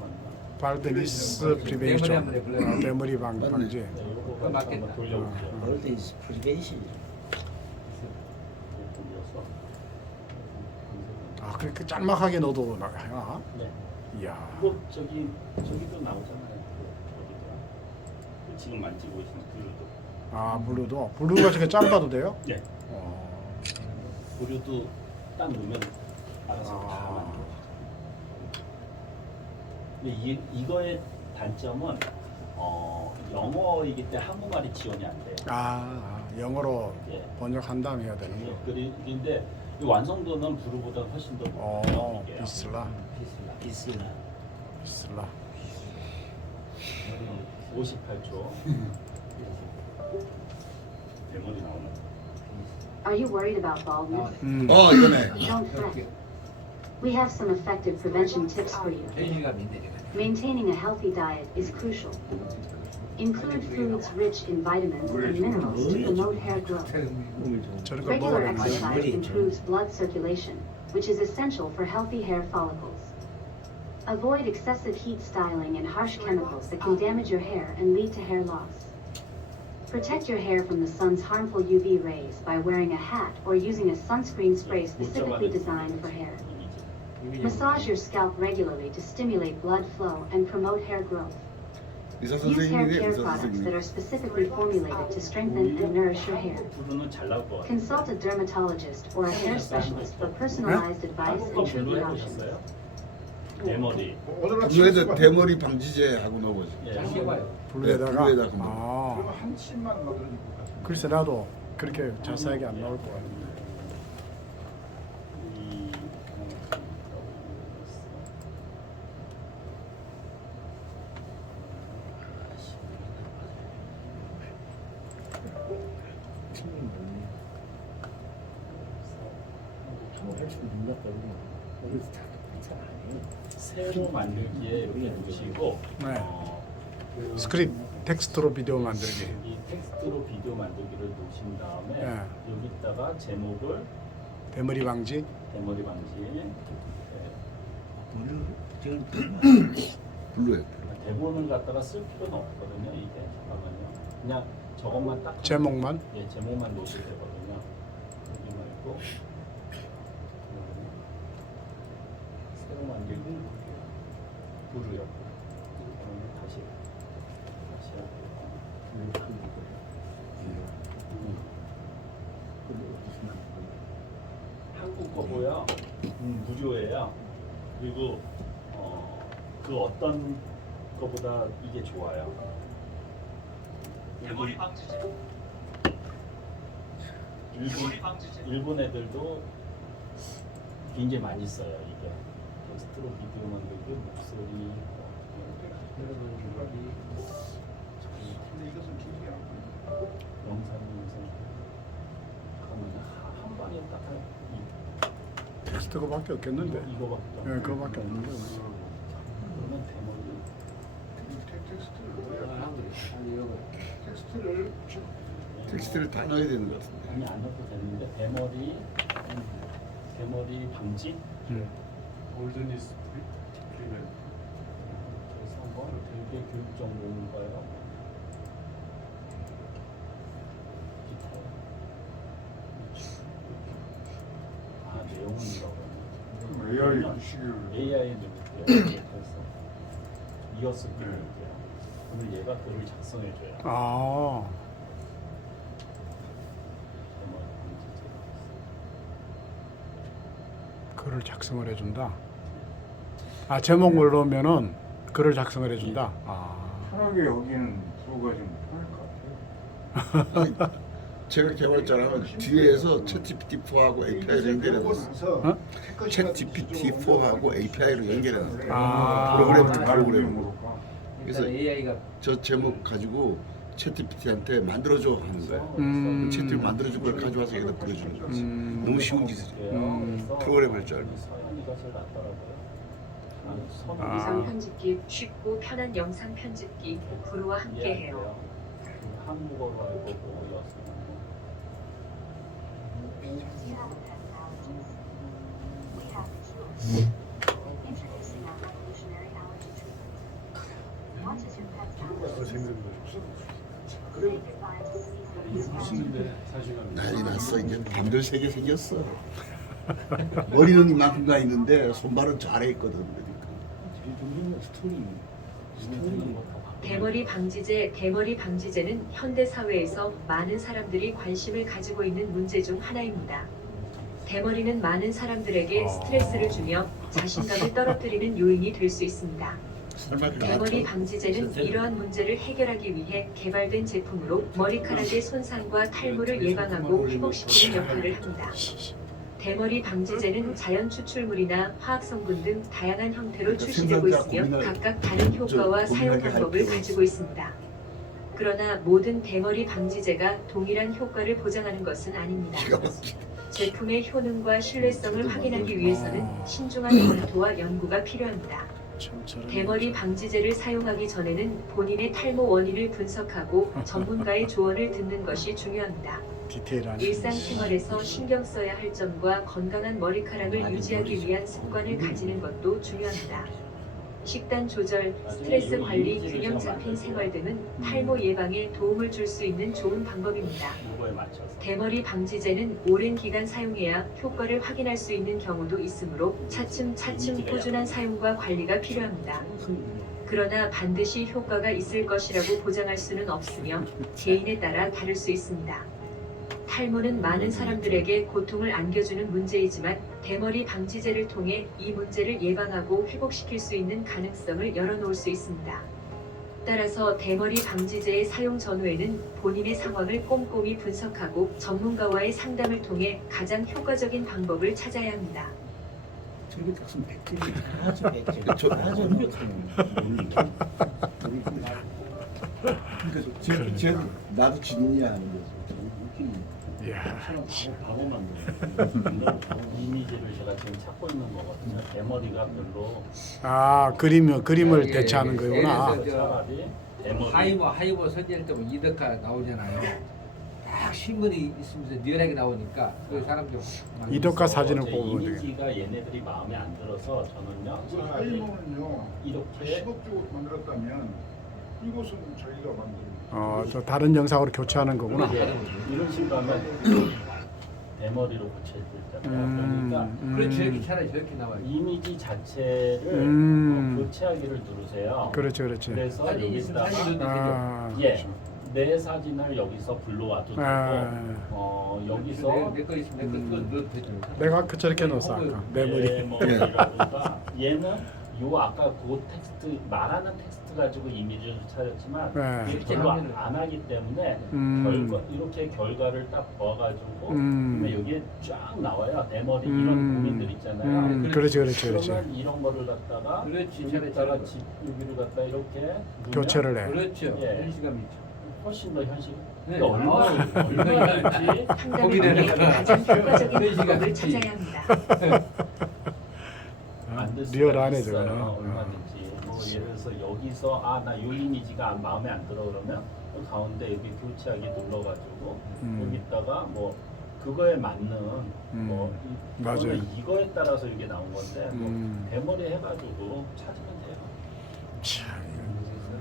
맞나? 발드 미스 대머리 프리벤션. 한번 해볼래요? 대머리 방지. 네, 이거 그거 맞겠다. 한번 돌려보죠. 얼때 이스 프리베이션. 돌려서. 아 그렇게 짤막하게 넣어도 나야. 네. 이야. 이거 저기도 나오잖아요. 여기가. 지금 만지고 있는 블루도. 아 블루가 저렇게 짧아도 돼요? 네. 블루도 딱 넣으면 알아서 다 아. 만들어. 근데 이거의 단점은 영어이기 때문에 한국말이 지원이 안 돼요. 영어로 예. 번역한 다음에 해야 되는 거. 그런데 이 완성도는 블루보다 훨씬 더 높아요. 비슬라. 비스나. 비슬라. 58초. 대머리 나오는. Are you worried about baldness? 이거네. Don't fret. We have some effective prevention tips for you. 현실감 있네. Maintaining a healthy diet is crucial. Include foods rich in vitamins and minerals to promote hair growth. 저런 걸 Regular 먹어야 돼. exercise improves blood circulation, which is essential for healthy hair follicles. Avoid excessive heat styling and harsh chemicals that can damage your hair and lead to hair loss. Protect your hair from the sun's harmful UV rays by wearing a hat or using a sunscreen spray specifically designed for hair. Massage your scalp regularly to stimulate blood flow and promote hair growth. 의사 Use hair 선생님이 care 의사 products that 선생님. are specifically formulated to strengthen and nourish your hair. 블루는 잘 나올 것 같아요. Consult a dermatologist or a hair specialist for personalized advice 한국어 and 블루 treatment options. 해보셨어요? 대머리. 오늘 블루에다 대머리 방지제 하고 넣어보지. 예. 다시 해봐요. 블루에다가. 블루에다가 그러면 한 침만 넣어도 될것 같아요. 글쎄 나도 그렇게 자세하게 안 나올 것 같은데. 새로 만들기에 이렇게 보시고 네. 스크립 텍스트로 비디오 만들기. 이 텍스트로 비디오 만들기를 놓으신 다음에 네. 여기다가 제목을 대머리 방지. 대머리 방지. 네. 지금 블루예요. 대본을 갖다가 쓸 필요는 없거든요. 이게 잠깐만요. 그냥 저것만 딱 제목만? 예, 제목만 놓으시면 되거든요. 여기 말고 새로 만들기 부르요. 그러면 다시 할게요. 한국 거고요. 무료예요. 그리고 그 어떤 거보다 이게 좋아요. 대머리 방지제. 일본 애들도 굉장히 많이 써요. 이게 텍스트로 비디오 만들기, 목소리. 근데 이것은 길게 안 영상 그러면 한 방에 딱 텍스트가밖에 없겠는데. 이거밖에 예, 그거밖에 없는데. 그러면 대머리 텍스트를 다 넣어야 되는 것 같은데. 아니 안 넣어도 되는데 대머리 방지. 올드니스 프리맨. 그래서 뭐 되게 교육 정보인가요? 아 내용은 이거. AI 구시기를 AI 누구예요? 그래서 이어서 글을게요. 그러면 얘가 글을 작성해줘요. 아, 글을 작성을 해준다. 아, 제목을 넣으면은 글을 작성을 해준다. 아, 편하게 여기는 들어가 좀 편할 것 같아요. 제가 개발자라면 뒤에서 챗GPT4하고 API를 연결해놨어. 어? 챗GPT4하고 API를 연결해놨어. 아. 프로그램으로. 일단 그래서 AI가 저 제목 가지고 챗GPT한테 만들어줘 하는 거야. 챗GPT 만들어준 걸 가져와서 여기다 뿌려주는 거지. 너무 쉬운 기술이야. 프로그램 할 줄 알고. 서연이가 제일 낫더라고요. 아. 영상 편집기 쉽고 편한 영상 편집기 구루와 함께해요. 한국어로 해보고 여성. 난리 났어. 이제 밤들 세개 생겼어. 머리는 이만큼 가 있는데 손발은 잘해 있거든. 대머리 방지제는 현대 사회에서 많은 사람들이 관심을 가지고 있는 문제 중 하나입니다. 대머리는 많은 사람들에게 스트레스를 주며 자신감을 떨어뜨리는 요인이 될 수 있습니다. 대머리 방지제는 이러한 문제를 해결하기 위해 개발된 제품으로 머리카락의 손상과 탈모를 예방하고 회복시키는 역할을 합니다. 대머리 방지제는 자연 추출물이나 화학 성분 등 다양한 형태로 출시되고 있으며 각각 다른 효과와 사용 방법을 가지고 있습니다. 그러나 모든 대머리 방지제가 동일한 효과를 보장하는 것은 아닙니다. 제품의 효능과 신뢰성을 확인하기 위해서는 신중한 검토와 연구가 필요합니다. 대머리 방지제를 사용하기 전에는 본인의 탈모 원인을 분석하고 전문가의 조언을 듣는 것이 중요합니다. 디테일한. 일상생활에서 신경 써야 할 점과 건강한 머리카락을 유지하기 위한 습관을 가지는 것도 중요합니다. 식단 조절, 스트레스 관리, 균형 잡힌 생활 등은 탈모 예방에 도움을 줄 수 있는 좋은 방법입니다. 이거에 맞춰서. 대머리 방지제는 오랜 기간 사용해야 효과를 확인할 수 있는 경우도 있으므로 차츰 꾸준한 사용과 관리가 필요합니다. 그러나 반드시 효과가 있을 것이라고 보장할 수는 없으며 개인에 따라 다를 수 있습니다. 탈모는 많은 사람들에게 고통을 안겨주는 문제이지만 대머리 방지제를 통해 이 문제를 예방하고 회복시킬 수 있는 가능성을 열어놓을 수 있습니다. 따라서 대머리 방지제의 사용 전후에는 본인의 상황을 꼼꼼히 분석하고 전문가와의 상담을 통해 가장 효과적인 방법을 찾아야 합니다. 저기 딱 쓰면 100점이 아주 100점. 저- 아주 완벽한. 그러니까 쟤 나도 지능이야 하는 거지. 이야, 바보 만드는 이미지를 제가 지금 찾고 있는 거거든요. 대머리가 별로 아, 그림을 대체하는 거구나. 예를 들어 차라리 대머리 하이버 선전할 때뭐 이덕화 나오잖아요. 딱 신문이 있으면서 리얼하게 나오니까 그 사람들 이덕화 사진을 제 보고 이미지가 얘네들이 마음에 안 들어서 저는요 그 차라리 하이모는요 이렇게 10억 주고 만들었다면 이곳은 자기가 만든 또 다른 영상으로 교체하는 거구나. 이게 이런 식으로 하면 대머리로 고칠 수 있잖아요. 그러니까 그래 저렇게 차라리 저렇게 나와요. 이미지 자체를 교체하기를 누르세요. 그렇지, 그렇지. 그래서 사진 있으면 여기다가 사진 넣어도 아, 예, 내 사진을 여기서 불러와도 되고 여기서 내거 있으면 내거 넣어도 되죠. 내가 저렇게 넣었어 아까 내 머리. 대머리라든가 얘는 요 아까 그 텍스트 말하는 텍스트 가지고 이미지를 찾았지만 네. 이게 별로 안 하기 때문에 결과 이렇게 결과를 딱 모아가지고 그러면 여기에 쫙 나와요. 대머리 이런 고민들 있잖아요. 그렇지, 그렇지, 그렇지. 그러면 이런 거를 갖다가 그렇지, 여기다가 잘했죠. 여기를 갖다 이렇게 누르면 교체를 해. 그렇죠. 예. 현실감이 있죠. 훨씬 더 현실. 네. 그러니까 얼마나 할지 판단을 고민하는 위해 거다. 가장 효과적인 현실감 방법을 있지. 찾아야 합니다. 만들 수가 리얼하네, 있어요. 저거는. 얼마든지. 뭐 예를 들어서 여기서 나 이 이미지가 마음에 안 들어 그러면 그 가운데 여기 교체하기 눌러가지고 여기다가 뭐 그거에 맞는 뭐 맞아요. 이거는 이거에 따라서 이게 나온 건데 뭐 대머리 해가지고 찾으면 돼요. 참,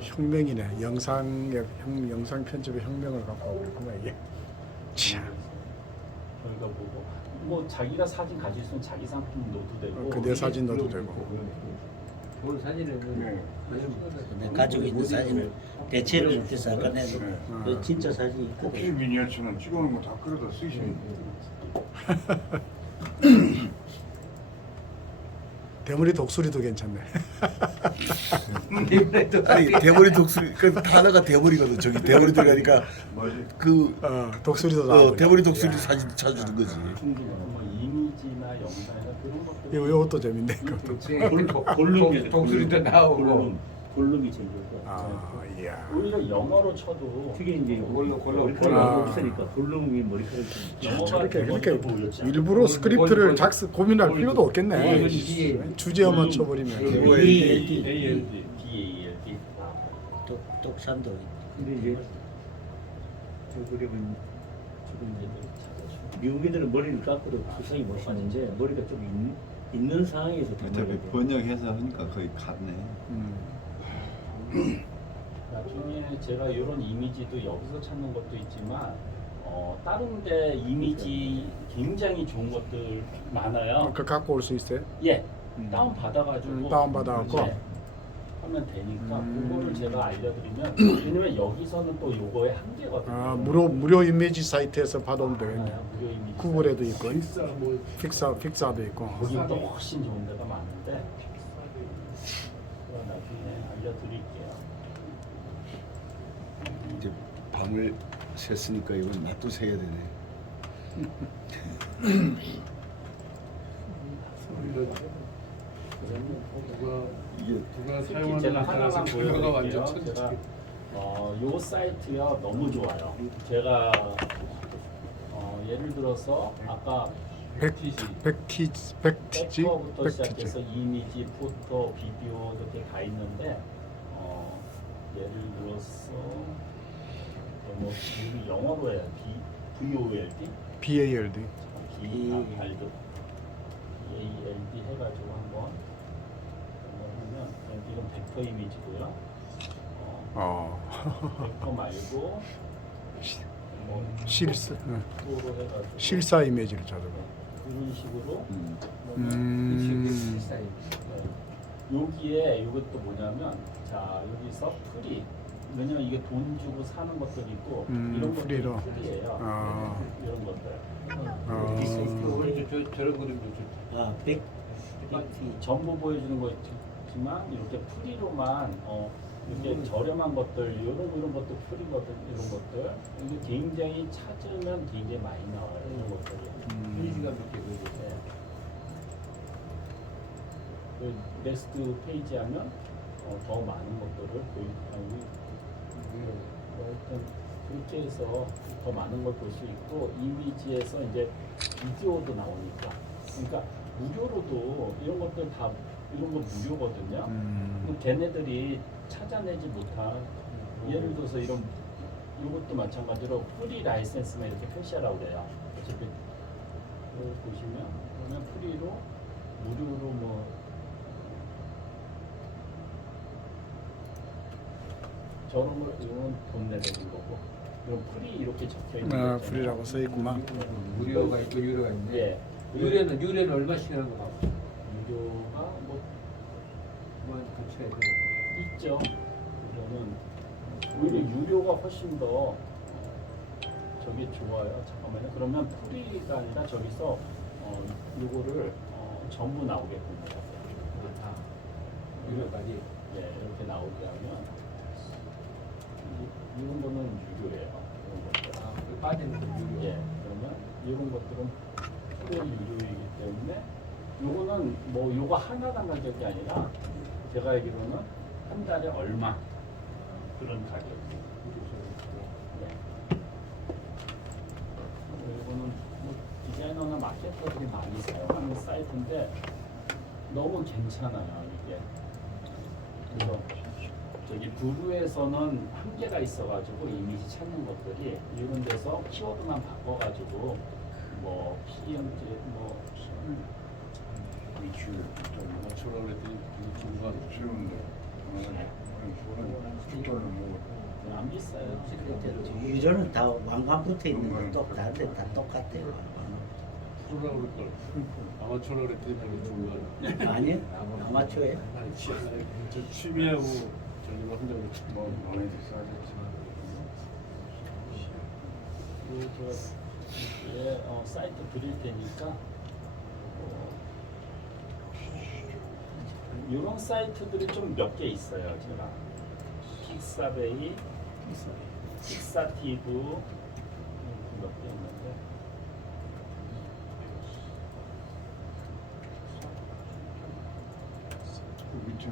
혁명이네. 영상 편집의 혁명을 갖고 오고 있구나 이게. 참. 저희가 보고 뭐 자기가 사진 가질 수 있는 자기 상품 넣어도 되고 그 내 사진 넣어도 되고. 본 사진은 내 가지고 있는 사진을 대체로 이렇게 싹아내도 그 진짜 사진이 혹시 있거든. 미니어처는 찍어놓은 거 다 끌어다 쓰시는 대머리 독수리도 괜찮네. 아니 대머리 독수리 그 단어가 대머리거든. 저기 대머리 들어가니까 그 독수리도 나오고. 대머리 독수리 사진 찾아주는 거지. 뭐 이미지나 영상이나 그런 것들 이것도 재밌네. 그것도. 독수리도 나오고 골룸이 제일 좋고. 이야. 오히려 영어로 쳐도 특히 이제 머리카락이 아. 없으니까 골룸이 머리카락이 영어가 저렇게 대머리로 그렇게 보였지 않아요? 일부러 스크립트를 고민할 필요도 없겠네. 이건 주제어만 쳐버리면. BALD 독산도 근데 이제 그림은 지금 이제 미국 애들은 머리를 깎고도 두상이 멋있는데 머리가 좀 있는 상황에서 어차피 번역해서 하니까 거의 같네. 나중에 제가 이런 이미지도 여기서 찾는 것도 있지만 다른 데 이미지 굉장히 좋은 것들 많아요. 그 갖고 올 수 있어요? 예, 다운 받아가지고 다운 받아갖고? 하면 되니까 그거를 제가 알려드리면 왜냐면 여기서는 또 요거의 한계거든요. 무료 이미지 사이트에서 받아오면 되겠네. 무료 이미지 구글에도 있고, 픽사도 있고. 거기 또 훨씬 좋은 데가 많은데 그거 나중에 알려드릴게요. 이제 밤을 샜으니까 이건 낮도 새야 되네. 이게 누가 특히 제가 하나만 결과가 보여드릴게요. 완전 제가 요 사이트요 너무 좋아요. 제가 예를 들어서 아까 백티지? 백커부터 시작해서 이미지, 포토, 비디오 이렇게 다 있는데 예를 들어서 뭐 영어로 해야 VOLD, BALD. BALD 해가지고 한번 하면 이건 벡터 이미지고요. 벡터 말고 뭐 또로 해가지고 실사 이미지를 찾아봐. 이런 식으로 스타일. 여기에 이것도 뭐냐면 자 여기서 프리 왜냐면 이게 돈 주고 사는 것들이 있고 이런 것들이 프리로. 프리예요. 이런 것들 저런 그림도 좋다. 아, 전부 보여주는 거 있지만 이렇게 프리로만 이렇게 저렴한 것들 이런 것도 프리거든. 이런 것들 이게 굉장히 찾으면 굉장히 많이 나와요. 이런 것들이 페이지가 몇 개 보이고. 그 넥스트 페이지 하면 더 많은 것들을 보여주고 하여튼 그렇게 해서 더 많은 걸 볼 수 있고 이미지에서 이제 비디오도 나오니까 그러니까 무료로도 이런 것들 다 이런 거 무료거든요. 걔네들이 찾아내지 못한 예를 들어서 이런 이것도 마찬가지로 프리 라이센스만 이렇게 표시하라고 그래요. 어차피 보시면 그러면 프리로 무료로 뭐 저런 걸 이건 돈 내는 거고 이건 프리 이렇게 적혀 있는 아, 거 프리라고 써 있구만. 무료가 있고 유료가 있네. 예. 유료는 얼마씩 하는 거 봐. 유료가 뭐 뭐 가치가 있고. 있죠. 그러면 오히려 유료가 훨씬 더 저게 좋아요. 잠깐만요. 그러면 프리가 아니라 저기서 요거를 전부 나오게끔 해요. 다 유료까지. 예, 이렇게 나오게 하면 이런 거는 유료예요. 이런 것들. 아, 그 빠지는 거 유료. 예, 그러면 이런 것들은 프리 유료이기 때문에 요거는 뭐 요거 하나당 가격이 아니라 제가 알기로는 한 달에 얼마 그런 가격이에요. 네. 이거는 뭐 디자이너나 마케터들이 많이 사용하는 사이트인데 너무 괜찮아요 이게. 그래서 저기 부루에서는 한계가 있어가지고 이미지 찾는 것들이 이런 데서 키워드만 바꿔가지고 뭐 PMG 뭐 위치 좀 맞추라고 했더니 중간 쉬운데 이거는 뭐 안 비싸요. 유료는 다 왕관 붙어 있는 건 다른데 다 똑같대요. 프로라고 그럴 걸. 아마추어라고 그랬더니 별로 중간. 아니요? 아마추어예요? 아니 저 취미하고 저기로 한다고 그랬지. 뭐 많이 비싸겠지만 제가 사이트 드릴 테니까 이런 사이트들이 좀 몇 개 있어요. 제가 픽사베이, 픽사티브 몇 개 있는데 밑에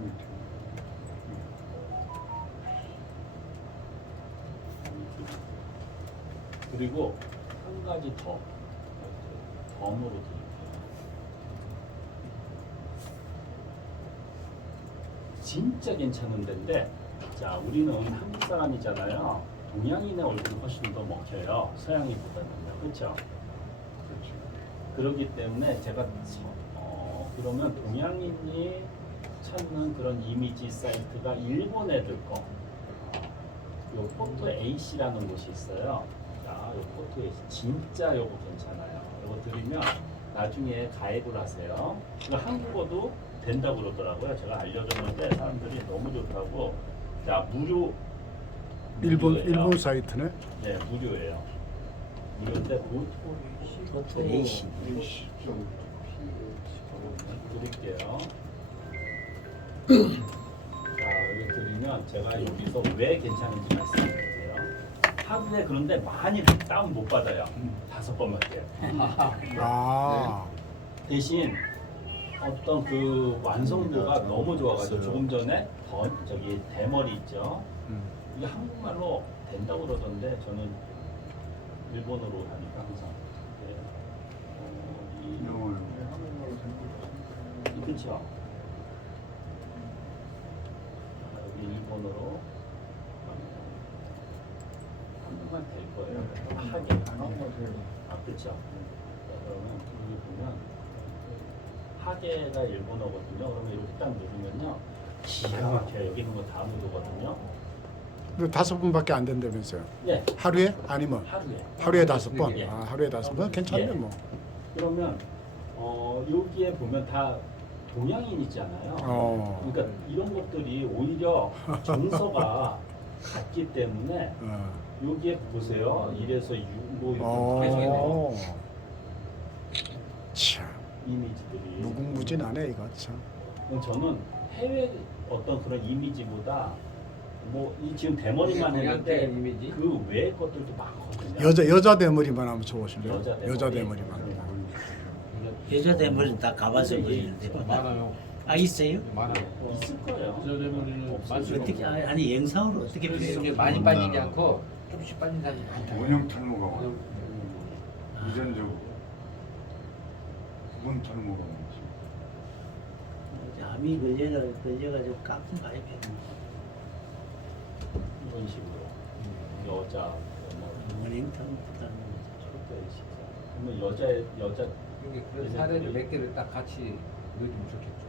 그리고 한 가지 더 덤으로 드릴게요. 진짜 괜찮은 데인데, 자 우리는 한국 사람이잖아요. 동양인의 얼굴이 훨씬 더 먹혀요. 서양인보다는. 그렇죠? 그렇기 때문에 제가 그러면 동양인이 찾는 그런 이미지 사이트가 일본 애들 거. 요 포토 A씨라는 곳이 있어요. 자, 요 포토 AC 진짜 요거 괜찮아요. 요거 드리면 나중에 가입을 하세요. 이거 한국어도 된다고 그러더라고요. 제가 알려줬는데 사람들이 너무 좋다고. 자, 일본 무료예요. 사이트네. 네, 무료예요. 무료인데 포토 A씨. 드릴게요. 자, 여기 드리면 제가 여기서 왜 괜찮은지 말씀드릴게요. 하루에 그런데 많이 다운 못 받아요. 5번밖에. 아, 대신 어떤 그 완성도가 너무 좋아가지고 조금 전에 저기 대머리 있죠. 이게 한국말로 된다고 그러던데 저는 일본어로 하니까 항상. 영어요. 그렇죠. 여기 일본어로 한국말 될 거예요. 하게. 아, 그렇죠. 그러면 여기 보면 하게가 일본어거든요. 그러면 이렇게 딱 누르면요, 기가 막혀요. 여기 있는 거 다 누르거든요. 근데 5분밖에 안 된다면서요? 예, 하루에? 아니면 하루에. 5번? 예. 아, 하루에 5번? 괜찮네 예. 뭐. 그러면 여기에 보면 다 동양인이잖아요. 그러니까 이런 것들이 오히려 정서가 같기 때문에 여기에 보세요. 1에서 6, 뭐 계속 참 이미지들이. 무궁무진하네 이거 참. 저는 해외 어떤 그런 이미지보다 뭐 이 지금 대머리만 했는데 동양적인 이미지? 그 외의 것들도 많거든요. 여자 대머리만 한번 줘보실래요? 여자 대머리. 대머리만. 여자 대머리는 다 가봐서 보이는데. 많아요. 아 있어요? 많아요. 있을 거예요. 여자 대머리는 어떻게 아니 영상으로 어떻게 이게 표현? 많이 빠지지 않고 조금씩 빠진 사람이 많다. 원형 탈모가 와. 유전적으로 구분 탈모가 오지. 암이 걸려가지고 깎은 가입해. 이런 식으로. 여자 원인턴보다는 그러면 여자 이게 그런 사례를 몇 개를 딱 같이 넣어주면 좋겠죠.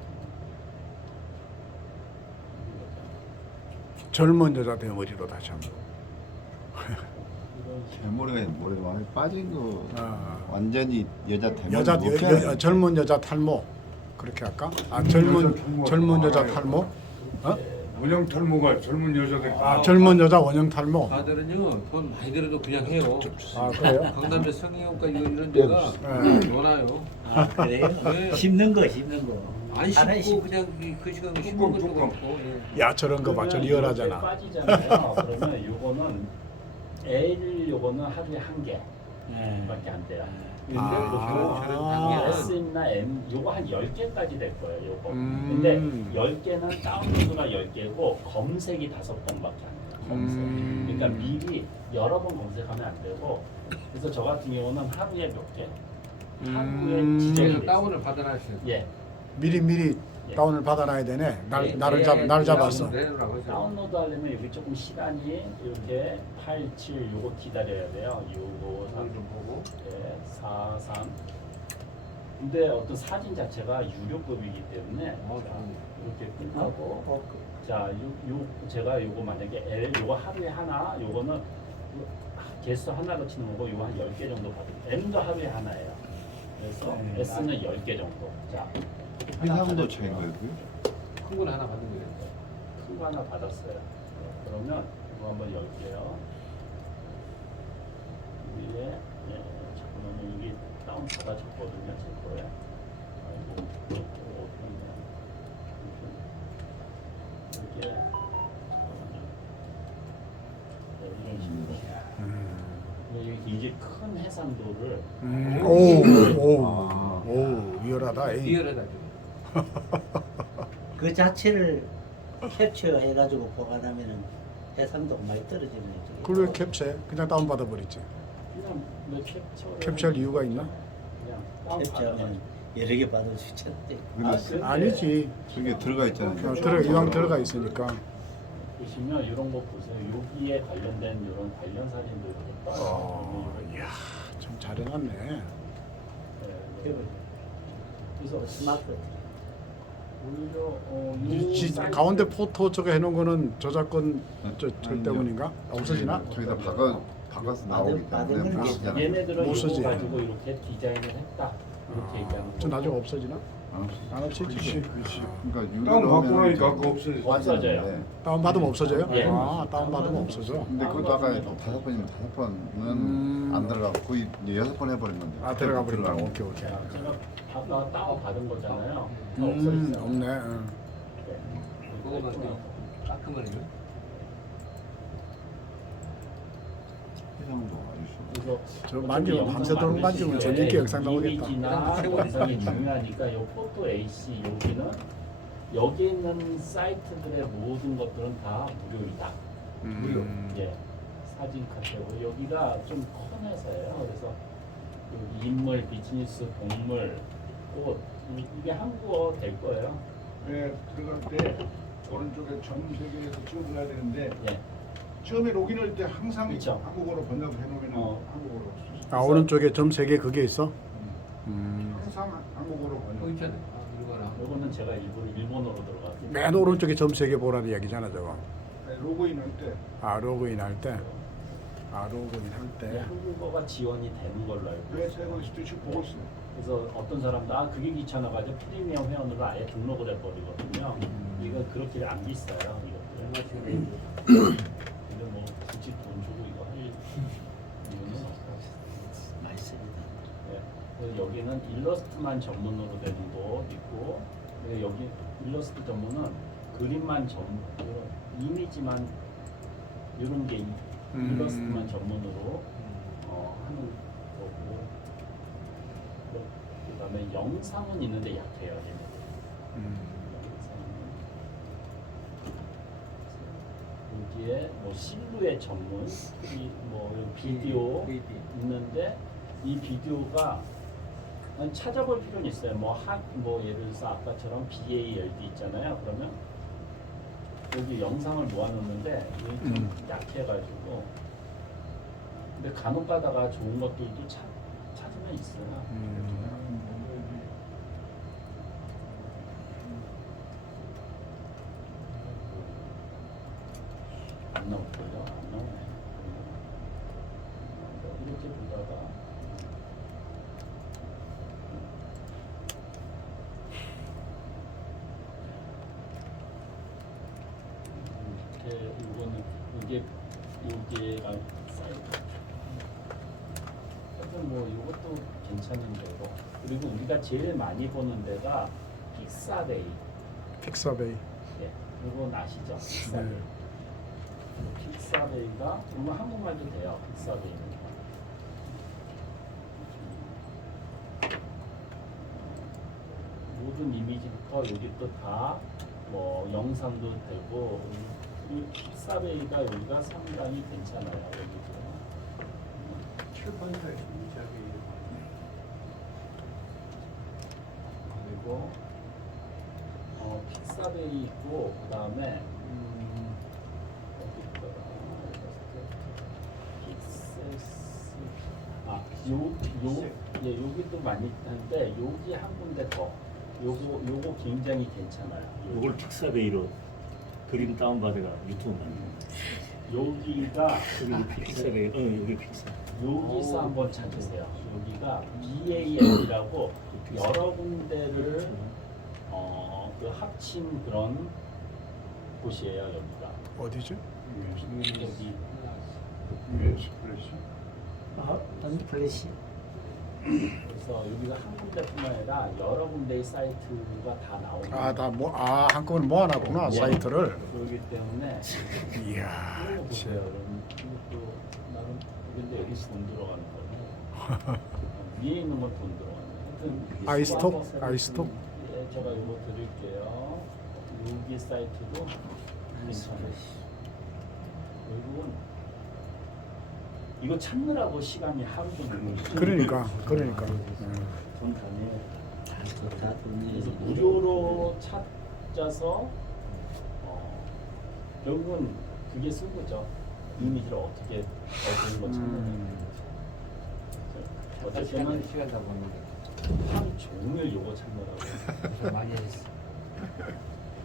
젊은 여자 대머리로 다시 한번. 대머리가 머리 많이 빠진 거 아. 완전히 여자 대머리 여자 못 해요. 젊은 여자 탈모 그렇게 할까? 아 젊은 여자 탈모? 어? 원형 탈모가 젊은 여자들 아 젊은 여자 원형 탈모. 다들은요 돈 많이 들어도 그냥 해요. 아 그래요? 강남에 성형외과 이런 데가 많아요. 아 그래요? 네. 심는 거. 안 하나에 심고 그냥 그 시간에 심는 것도 많고. 예. 야 저런 거 봐, 저 리얼하잖아. 빠지잖아요. 그러면 요거는 L 요거는 하루에 한 개밖에 네. 안 돼요. 근데 아. S나 M 요거 한 10개까지 될 거예요. 요거. 음. 근데 10개는 다운로드가 10개고 검색이 5번밖에 안 돼요. 검색. 그러니까 미리 여러 번 검색하면 안 되고 그래서 저 같은 경우는 하루에 몇 개? 하루에 지정이 그래서 돼 다운을 있어요. 받아놨어요. 예. 미리 예. 다운을 받아놔야 되네. 예, 날 잡았어. 내놓으라고 해서. 다운로드 하려면 여기 조금 시간이 이렇게 8, 7 요거 기다려야 돼요. 6, 5, 3, 좀 보고. 4, 3. 근데 어떤 사진 자체가 유료급이기 때문에 자, 이렇게 끝나고 자, 제가 요거 만약에 L 요거 하루에 하나, 요거는 개수 하나로 치는 거고 요거 한 10개 정도 받을 M도 하루에 하나예요. 그래서 S는 10개 정도. 자, 회사도 차인 거예요, 그게? 큰 건 하나 받은 거예요. 큰 거 하나 받았어요. 그러면 이거 한번 열게요. 위에 잠깐만요. 이게 다운 받아줬거든요. 제 거에. 아이고, 이게 잠깐만요. 이런 식으로. 이게 큰 해상도를 오 리얼하다. 에이. 리얼하다. 그 자체를 캡처해가지고 보관하면은 해상도 많이 떨어지네요. 그걸 왜 캡처해? 그냥 다운 받아버리지. 그냥 뭐 캡처할 이유가 있나? 그냥 다운 캡처하면 받아가지고. 여러 개 받을 수 있잖아요. 근데 아니지. 그게 들어가 있잖아요. 이왕 들어가 있으니까. 보시면 이런 거 보세요. 여기에 관련된 이런 관련 사진도 이렇게 떠요. 이야 참 잘 해놨네. 그래서 스마트. 오히려 가운데 포토 저거 해놓은 거는 저작권 저 아니요. 때문인가? 없어지나? 저기다 박아서 나오기 때문에 못 쓰잖아요. 얘네들은 못 이거 쓰지. 가지고 이렇게 디자인을 했다. 이렇게 얘기하는 저 거. 나중에 없어지나? 안 없어요. 안 없어지지. 그러니까 다운 받고 유료로 나니까 하면 그거 없어져. 없어져요. 다운 받으면 없어져요? 예. 아 다운 받으면 없어져. 근데 그것도 아까 5번이면 5번은 안 들어가고 거의 6번 해버린 건데. 아 들어가 버린다. 들어가고. 오케이 오케이. 제가 다운 받은 거잖아요. 다 없어졌어요. 없네. 응. 그거만 그냥 따끔하네요. 해상도 아주 그래서 저 만지면 밤새도록 만지면 재밌게 영상 나오겠다. 이미지나 영상이 중요하니까 이 포토 AC 여기는 여기 있는 사이트들의 모든 것들은 다 무료이다. 무료. 예. 사진 카테고리 여기가 좀 큰 회사예요. 그래서 여기 인물, 비즈니스, 동물, 꽃 이게 한국어 될 거예요. 네, 들어갈 때 오른쪽에 전 세계에서 찍어놔야 되는데 예. 처음에 로그인할 때 항상 그쵸. 한국어로 번역해 놓으면 한국어로 아 오른쪽에 점 3개 그게 있어? 항상 한국어로 또 번역. 있잖아요. 이거나. 요거는 제가 일본어로 들어갔고 맨 오른쪽에 점 3개 보라는 얘기잖아 저거. 네, 로그인할 때 아 로그인 할 때. 아 로그인 할 때. 한국어가 지원이 되는 걸로 알고 왜 세고 있을 때 지금 보고 있어요. 그래서 어떤 사람도 그게 귀찮아가지고 프리미엄 회원으로 아예 등록을 해버리거든요. 이건 그렇게 안 비싸요. 이것들은. 근데 뭐 굳이 돈 주고 이거 할 이유는 없고. 맛있습니다. 네. 그래서 여기는 일러스트만 전문으로 되는 곳 있고 여기 일러스트 전문은 그림만 이미지만 이런 게 일러스트만 전문으로 하는 거고 그다음에 영상은 있는데 약해요. 여기에 뭐 실루엣 전문, 뭐 비디오 있는데 이 비디오가 찾아볼 필요는 있어요. 뭐 예를 들어서 아까처럼 BALD 있잖아요. 그러면 여기 영상을 모아놓는데 이게 좀 약해가지고 근데 간혹 가다가 좋은 것들도 찾으면 있어요. 안 나올걸요? 안 나오네. 이렇게 보다가 이렇게 이거는 여기가 사이트. 하여튼 뭐 이것도 괜찮은 데고. 그리고 우리가 제일 많이 보는 데가 픽사베이. 픽사베이. 예, 이건 아시죠? 픽사베이. 네. 픽사베이가 정말 한국말도 돼요. 픽사베이는. 모든 이미지부터 여기 또 다 뭐 영상도 되고 이 픽사베이가 여기가 상당히 괜찮아요. 여기도. 출판사에 이자기 그리고 픽사베이 있고 그 다음에 어디 있더라? 픽셀스 예, 여기도 많이 있는데 여기 한 군데 더 요거 굉장히 괜찮아요. 이걸 픽사베이로 그림 다운받아가 유튜브 만든. 여기가 여기 픽사베이. 여기 픽사. 여기서 한번 찾으세요. 여기가 BAL이라고 여러 군데를 그 합친 그런 곳이에요. 여기가 어디죠? 여기 US 플래시. 단지 플래시. 그래서 여기가 한 군데뿐만 아니라 여러 군데의 사이트가 다 나오는 한꺼번에 모아놨구나 예. 사이트를. 그렇기 때문에 이야. 이거 보세요. 여러분. 이것도 나름 근데 여기 돈 들어가는 거네. 위에 있는 건 돈 들어가네. 하여튼 아이스톡? 아이스톡? 예, 제가 이거 드릴게요. 여기 사이트도 괜찮아요. 결국은 이거 찾느라고 시간이 하루 종일. 그러니까. 돈 다녀요. 다 그래서 무료로 찾아서 결국은 그게 쓴 거죠. 이미지를 어떻게 얻는 거 찾는 거. 어떨 때는 시간 다 보는데 하루 종일 요거 찾느라고. 좀 많이 했어.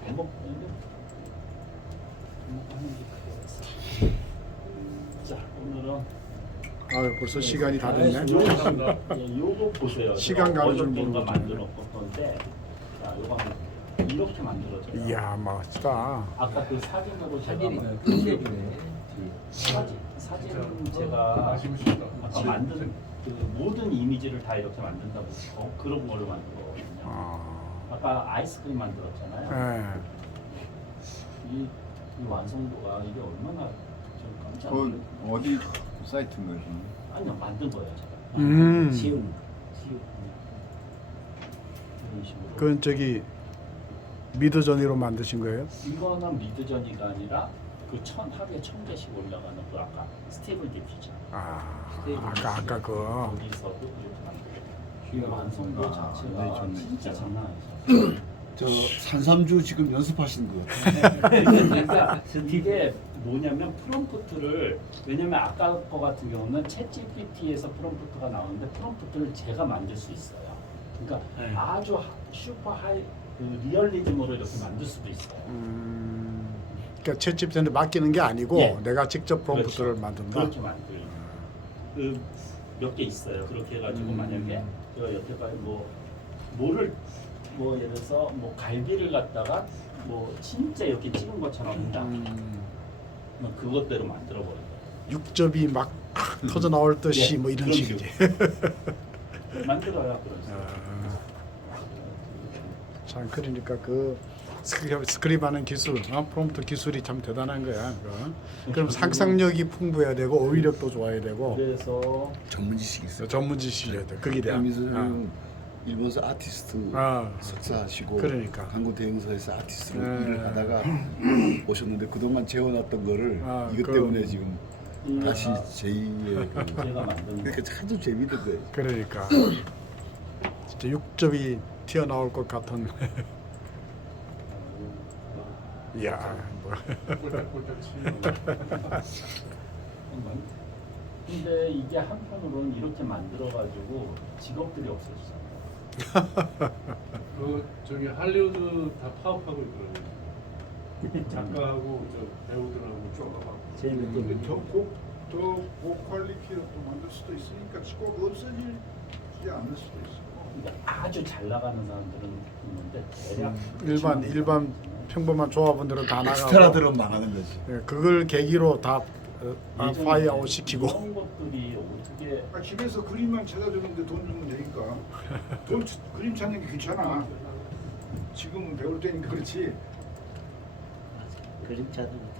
반복하는 게 그거였어. 자, 오늘은 벌써 시간이 다 됐네. 요거 보세요. 시간 가는 줄 어저께인가 모르고. 만들었던데, 자, 요거 한번 이렇게 만들어져요. 이야 멋지다. 아까 그 사진으로 사진이 제가 끝내주네. 사진 제가 아까 만든 그 모든 이미지를 다 이렇게 만든다고 그런 걸로 만든 거거든요. 아까 아이스크림 만들었잖아요. 예. 이 완성도가 이게 얼마나 좀 깜짝 그건 어디 사이트인가요? 아니요 만든 거예요 제가. 지금 이런 식으로. 그건 저기 미드저니로 만드신 거예요? 이거는 미드저니가 아니라 그 하루에 1000개씩 올라가는 그 아까 스테이블 디퓨저. 아까 그거. 거기서도 이렇게 만들고. 이 완성도 네, 자체가 좋네, 진짜 진짜. 장난 아니죠. 저 산삼주 지금 연습하시는 것 같아요. 그러니까 이게 뭐냐면 프롬프트를 왜냐면 아까 거 같은 경우는 챗GPT에서 프롬프트가 나오는데 프롬프트를 제가 만들 수 있어요. 그러니까 네. 아주 슈퍼 하이 그 리얼리즘으로 이렇게 만들 수도 있어요. 그러니까 챗GPT한테 맡기는 게 아니고 예. 내가 직접 프롬프트를 그렇죠. 만든다. 그렇게 만들. 그 몇 개 있어요. 그렇게 해가지고 만약에 제가 여태까지 뭐를 뭐 예를 들어서 뭐 갈비를 갖다가 뭐 진짜 이렇게 찍은 것처럼 한다. 뭐 그것대로 만들어 버린 거예요. 육즙이 막 터져 나올 듯이 예, 뭐 이런 그런 식이지. 만들어야 그런 식으로. 참 그러니까 그 스크립하는 기술, 프롬프트 기술이 참 대단한 거야. 그럼 상상력이 풍부해야 되고 어휘력도 좋아야 되고 그래서 전문 지식이 있어요. 전문 지식이어야 돼. 그게 돼. 미술은 일본에서 아티스트 석사하시고 그러니까. 한국 대행사에서 아티스트로 네. 일을 하다가 오셨는데 그동안 재워놨던 거를 이것 때문에 지금 다시 제2의 제가 만든 그러니까 차도 재미있는 거예요. 그러니까 진짜 육즙이 튀어나올 것 같은. 이야, 뭐. 근데 이게 한편으로는 이렇게 만들어가지고 직업들이 없어지잖아요. 저기 할리우드 다 파업하고 있더라고요. 작가하고 저 배우들하고 쪼가고. 재밌게 더 고퀄리티로 또 만들 수도 있으니까 꼭 없어지지 않을 수도 있어. 그러니까 아주 잘 나가는 사람들은 있는데 대략 일반 평범한 조합원들은 다 나가고 엑스트라들은 망하는 거지. 예, 그걸 계기로 다 파이아웃 시키고. 이런 것들이 어떻게 집에서 그림만 찾아주는데 돈 주면 되니까. 그림 찾는 게 귀찮아. 지금은 배울 때니까 그렇지. 그림자도 못해.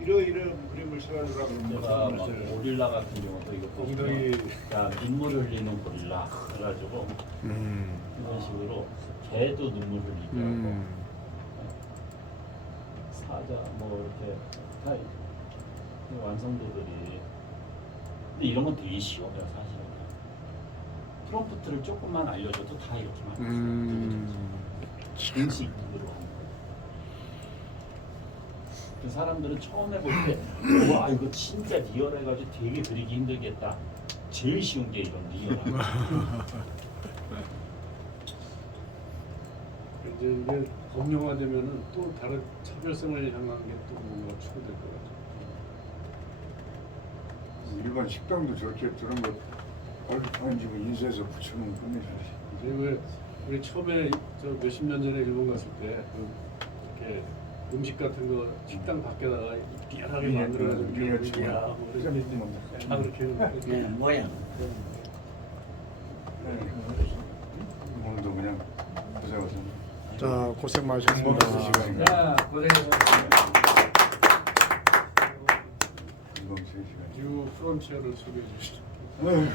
이런 그림을 찾아주라 그러면 제가 막 고릴라 같은 경우도 이거 엉덩이 야 눈물 흘리는 고릴라 해가지고 이런 식으로 개도 눈물 흘리게 하고 사자 뭐 이렇게 다 완성도들이 근데 이런 건 되게 쉬워요 사실은. 프롬프트를 조금만 알려줘도 다 이렇게 만들 수 있어요. 공식으로. 그 사람들은 처음에 볼 때 와 이거 진짜 리얼해가지고 되게 그리기 힘들겠다. 제일 쉬운 게 이런 리얼한 거. 이제 이게 검용화되면은 또 다른 차별성을 향한 게 또 뭔가 추구될 것 같아요. 일반 식당도 저렇게 저런 거 얼핏하는 집은 인쇄해서 붙여놓으면 끝내주지. 그리고 우리 처음에 저 몇십 년 전에 일본 갔을 때 이렇게 음식 같은 거 식당 밖에다가 뛰어나게 만들어가지고 이렇게 하고 다 그렇게 예, 모양. 오늘도 그냥 고생하셨습니다. 자, 고생 많으셨습니다. 시간인가? 자, 고생하셨습니다. 이번 제 시간. 뉴 프론티어를 소개해 주시죠. 어휴.